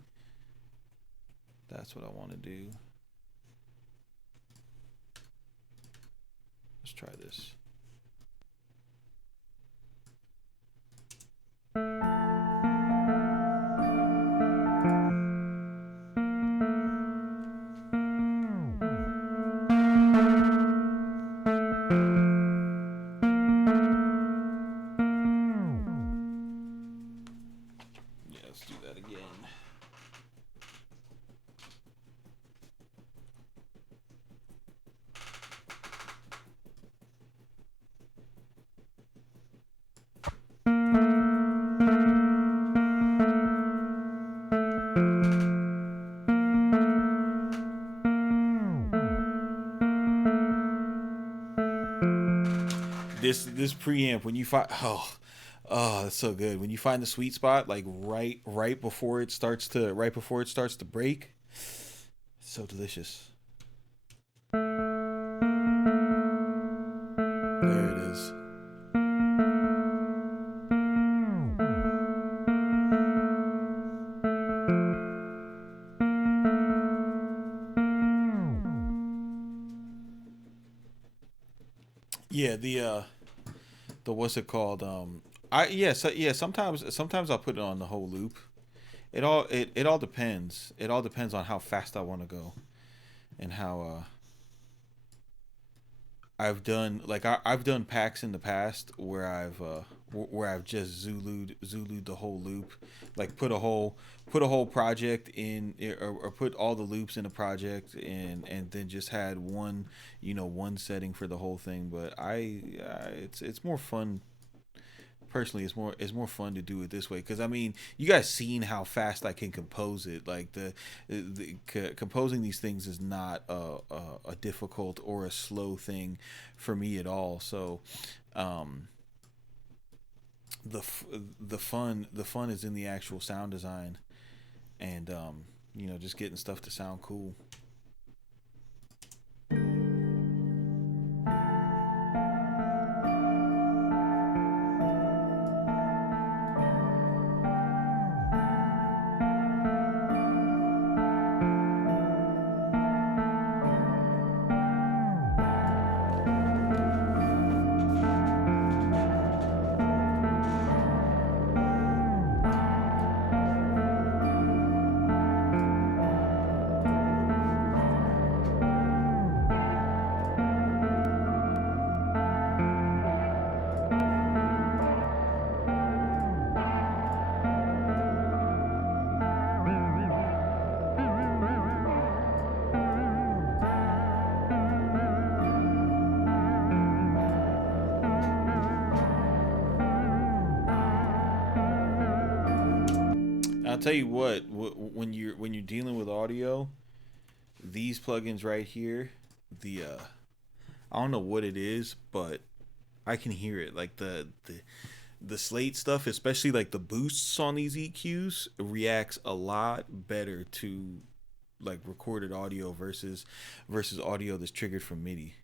That's what I want to do. Let's try this. Yeah, let's do that again. This preamp, when you find that's so good. When you find the sweet spot, like right before it starts to break, it's so delicious. There it is. Yeah, the what's it called? Sometimes I'll put it on the whole loop. It all depends. It all depends on how fast I want to go and how I've done packs in the past where I've just Zulu'd the whole loop, like put a whole project in, or put all the loops in a project, and then just had one setting for the whole thing. But it's more fun. Personally, it's more fun to do it this way, because I mean, you guys seen how fast I can compose it. Like composing these things is not a difficult or a slow thing for me at all. So the fun is in the actual sound design, and just getting stuff to sound cool. tell you what, when you're dealing with audio, these plugins right here, the I don't know what it is, but I can hear it. Like the slate stuff, especially like the boosts on these EQs, reacts a lot better to like recorded audio versus audio that's triggered from MIDI.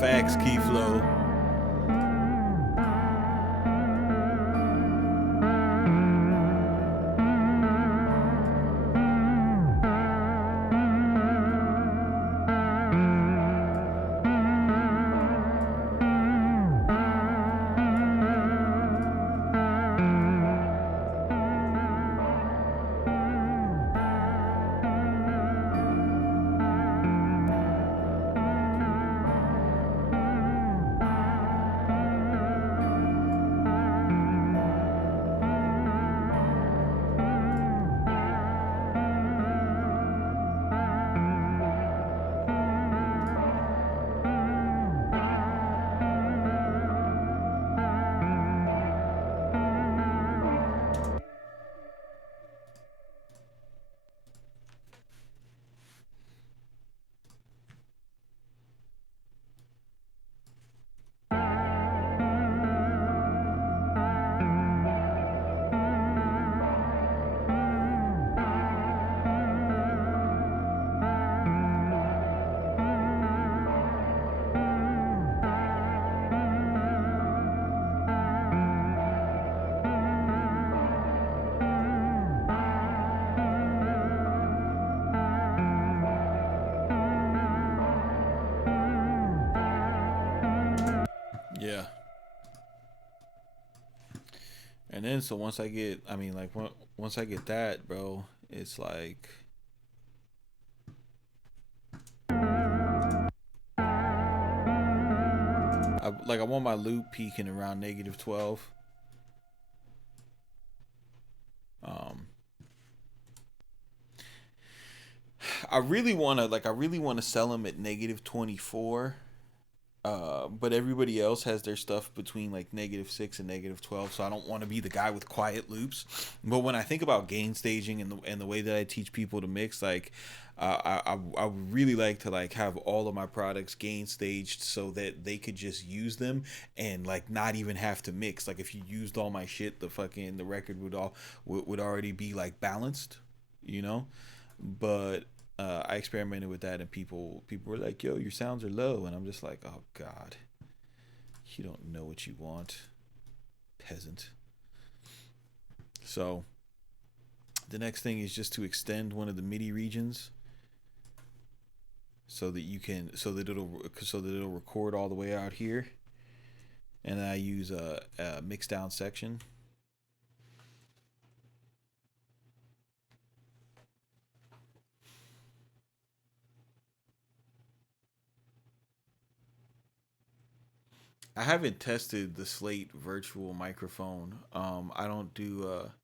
Facts, key flow. Yeah. And then so once I get, I mean, like once I get that, bro, it's like I want my loop peaking around -12. Um, I really want to sell them at -24. But everybody else has their stuff between like -6 and -12, so I don't want to be the guy with quiet loops. But when I think about gain staging and the way that I teach people to mix, like I would really like to like have all of my products gain staged so that they could just use them and like not even have to mix. Like if you used all my shit, the record would already be like balanced, you know. But I experimented with that, and people were like, "Yo, your sounds are low," and I'm just like, "Oh God, you don't know what you want, peasant." So the next thing is just to extend one of the MIDI regions so that you can so that it'll record all the way out here, and I use a mix down section. I haven't tested the Slate virtual microphone. I don't do a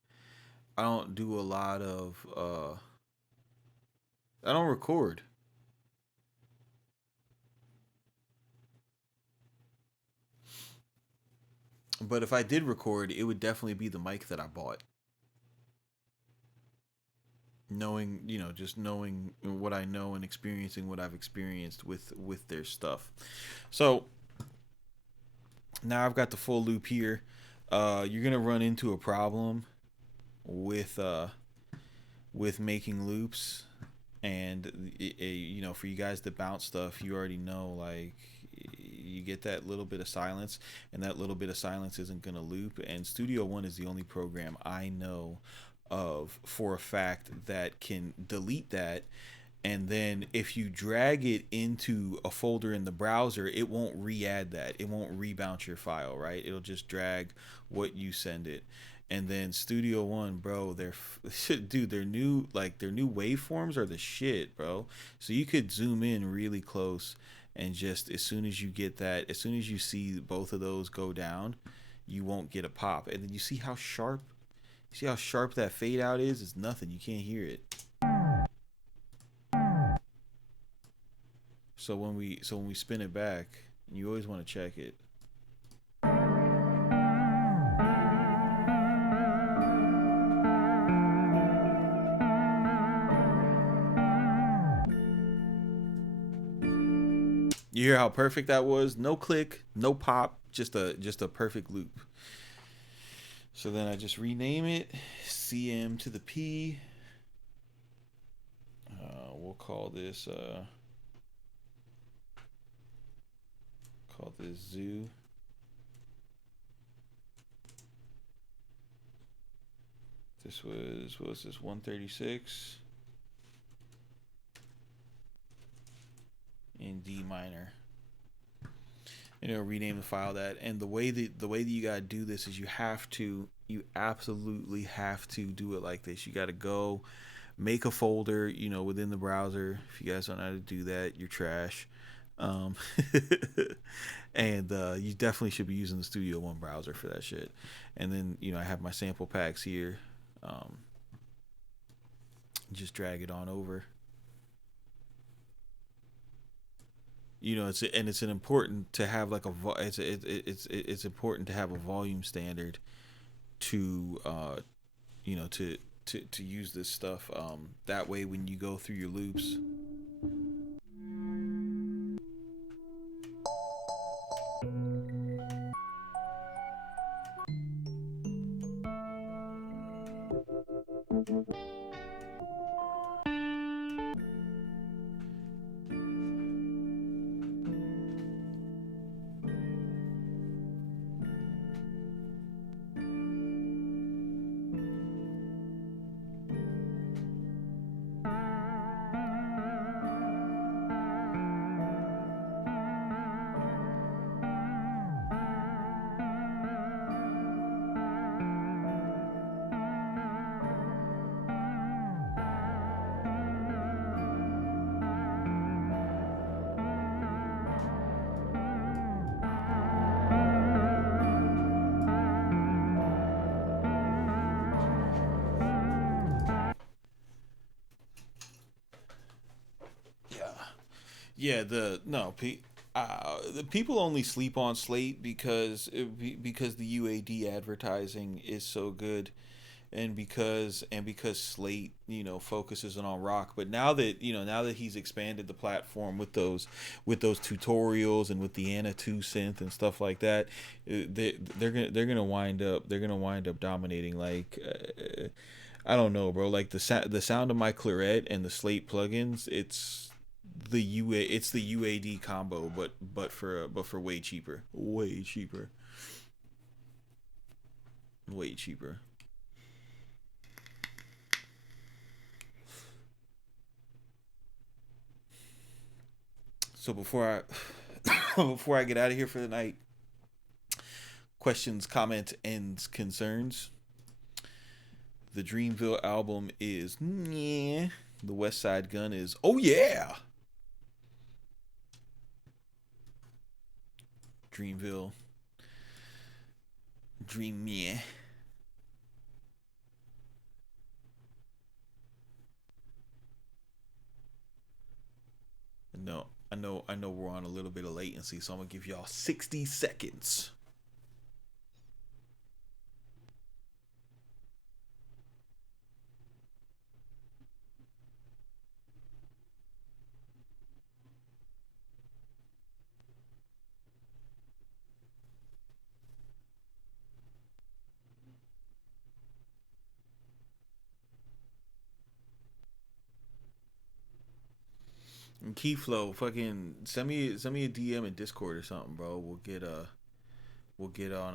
lot of I don't record. But if I did record, it would definitely be the mic that I bought. Knowing, just knowing what I know and experiencing what I've experienced with their stuff. So now I've got the full loop here. You're gonna run into a problem with making loops, and for you guys that bounce stuff, you already know, like, you get that little bit of silence, and that little bit of silence isn't gonna loop. And Studio One is the only program I know of for a fact that can delete that. And then if you drag it into a folder in the browser, it won't re-add that. It won't rebounce your file, right? It'll just drag what you send it. And then Studio One, bro, dude, their new waveforms are the shit, bro. So you could zoom in really close, and just as soon as you get that, as soon as you see both of those go down, you won't get a pop. And then you see how sharp that fade out is? It's nothing. You can't hear it. So when we spin it back, you always want to check it. You hear how perfect that was? No click, no pop, just a perfect loop. So then I just rename it CM to the P. We'll call this Zoo. This was, what was this, 136 in D minor. And it'll rename the file that. And the way that you gotta do this is you absolutely have to do it like this. You gotta go make a folder, within the browser. If you guys don't know how to do that, you're trash. Um, and you definitely should be using the Studio One browser for that shit. And then I have my sample packs here. Um, just drag it on over. It's an important to have like it's important to have a volume standard to to use this stuff. That way when you go through your loops. Yeah. Yeah, the people only sleep on Slate because the UAD advertising is so good, and because Slate focuses on rock. But now that he's expanded the platform with those tutorials and with the Anna 2 synth and stuff like that, they're gonna wind up dominating. Like, I don't know, bro. Like the sound of my claret and the Slate plugins, it's the UAD combo, but for way cheaper, way cheaper, way cheaper. So before I get out of here for the night, questions, comments, and concerns. The Dreamville album is yeah. The West Side Gun is oh yeah. Dreamville, Dream yeah. No, I know we're on a little bit of latency, so I'm gonna give y'all 60 seconds. And Keyflow, fucking send me a DM in Discord or something, bro. We'll get on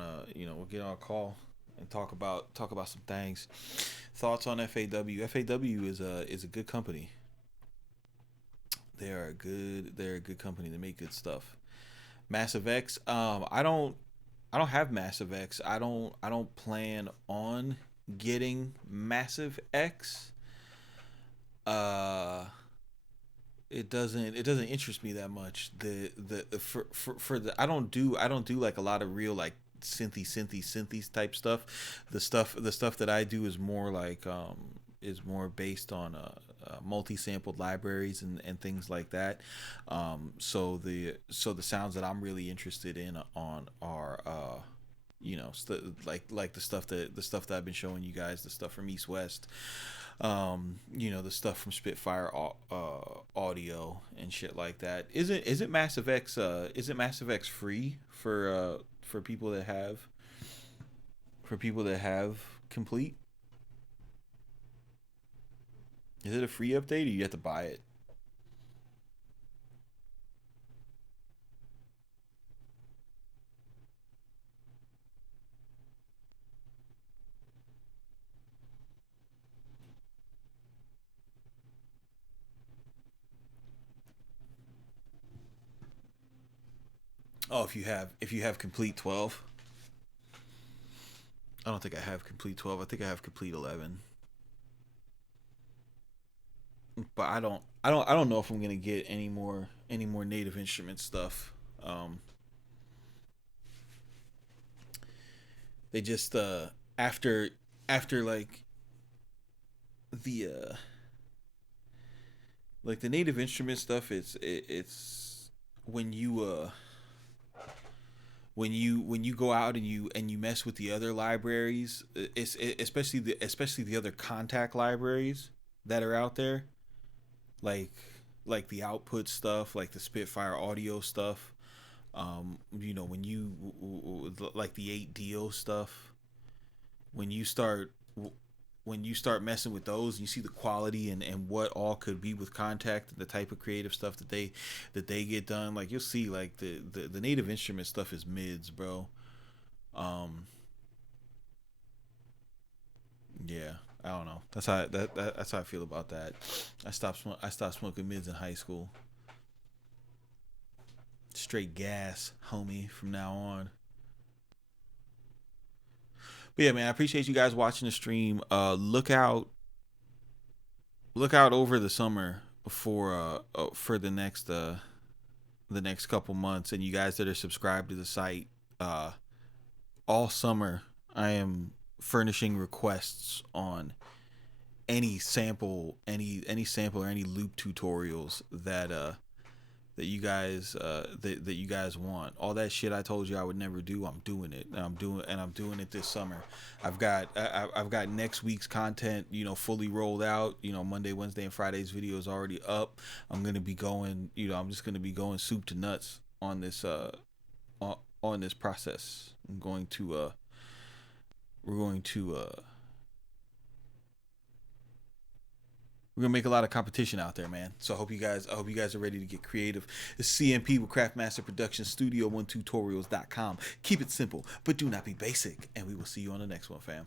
a call and talk about some things. Thoughts on FAW? FAW is a good company. They're a good company. They make good stuff. Massive X. I don't I don't have Massive X. I don't plan on getting Massive X. Uh it doesn't interest me that much. The for the I don't do like a lot of real like synthy type stuff. The stuff that I do is more based on multi-sampled libraries and things like that. So the sounds that I'm really interested in on are like the stuff that I've been showing you guys, the stuff from East West, the stuff from Spitfire audio and shit like that. Is it Massive X free for people that have complete? Is it a free update or you have to buy it? Oh, if you have complete 12. I don't think I have complete 12. I think I have complete 11. But I don't know if I'm going to get any more Native Instrument stuff. Um they just after like the the Native Instrument stuff, it's when you when you go out and you mess with the other libraries, especially the other contact libraries that are out there, like the output stuff, like the Spitfire audio stuff. When like the 8 deal stuff, when you start messing with those, you see the quality and what all could be with contact and the type of creative stuff that they get done. Like you'll see, like the Native Instrument stuff is mids, bro. um yeah, I don't know. That's how I feel about that. I stopped smoking mids in high school. Straight gas, homie, from now on. But yeah, man, I appreciate you guys watching the stream. Look out over the summer for the next couple months, and you guys that are subscribed to the site, uh all summer I am furnishing requests on any sample or any loop tutorials that you guys want. All that shit I told you I would never do, I'm doing it. And I'm doing it this summer. I've got next week's content, fully rolled out. Monday, Wednesday, and Friday's videos already up. I'm gonna be going, I'm just gonna be going soup to nuts on this on this process. I'm going to we're going to we're gonna make a lot of competition out there, man. So I hope you guys are ready to get creative. It's CMP with Craftmaster Production Studio 1 Tutorials.com. Keep it simple, but do not be basic. And we will see you on the next one, fam.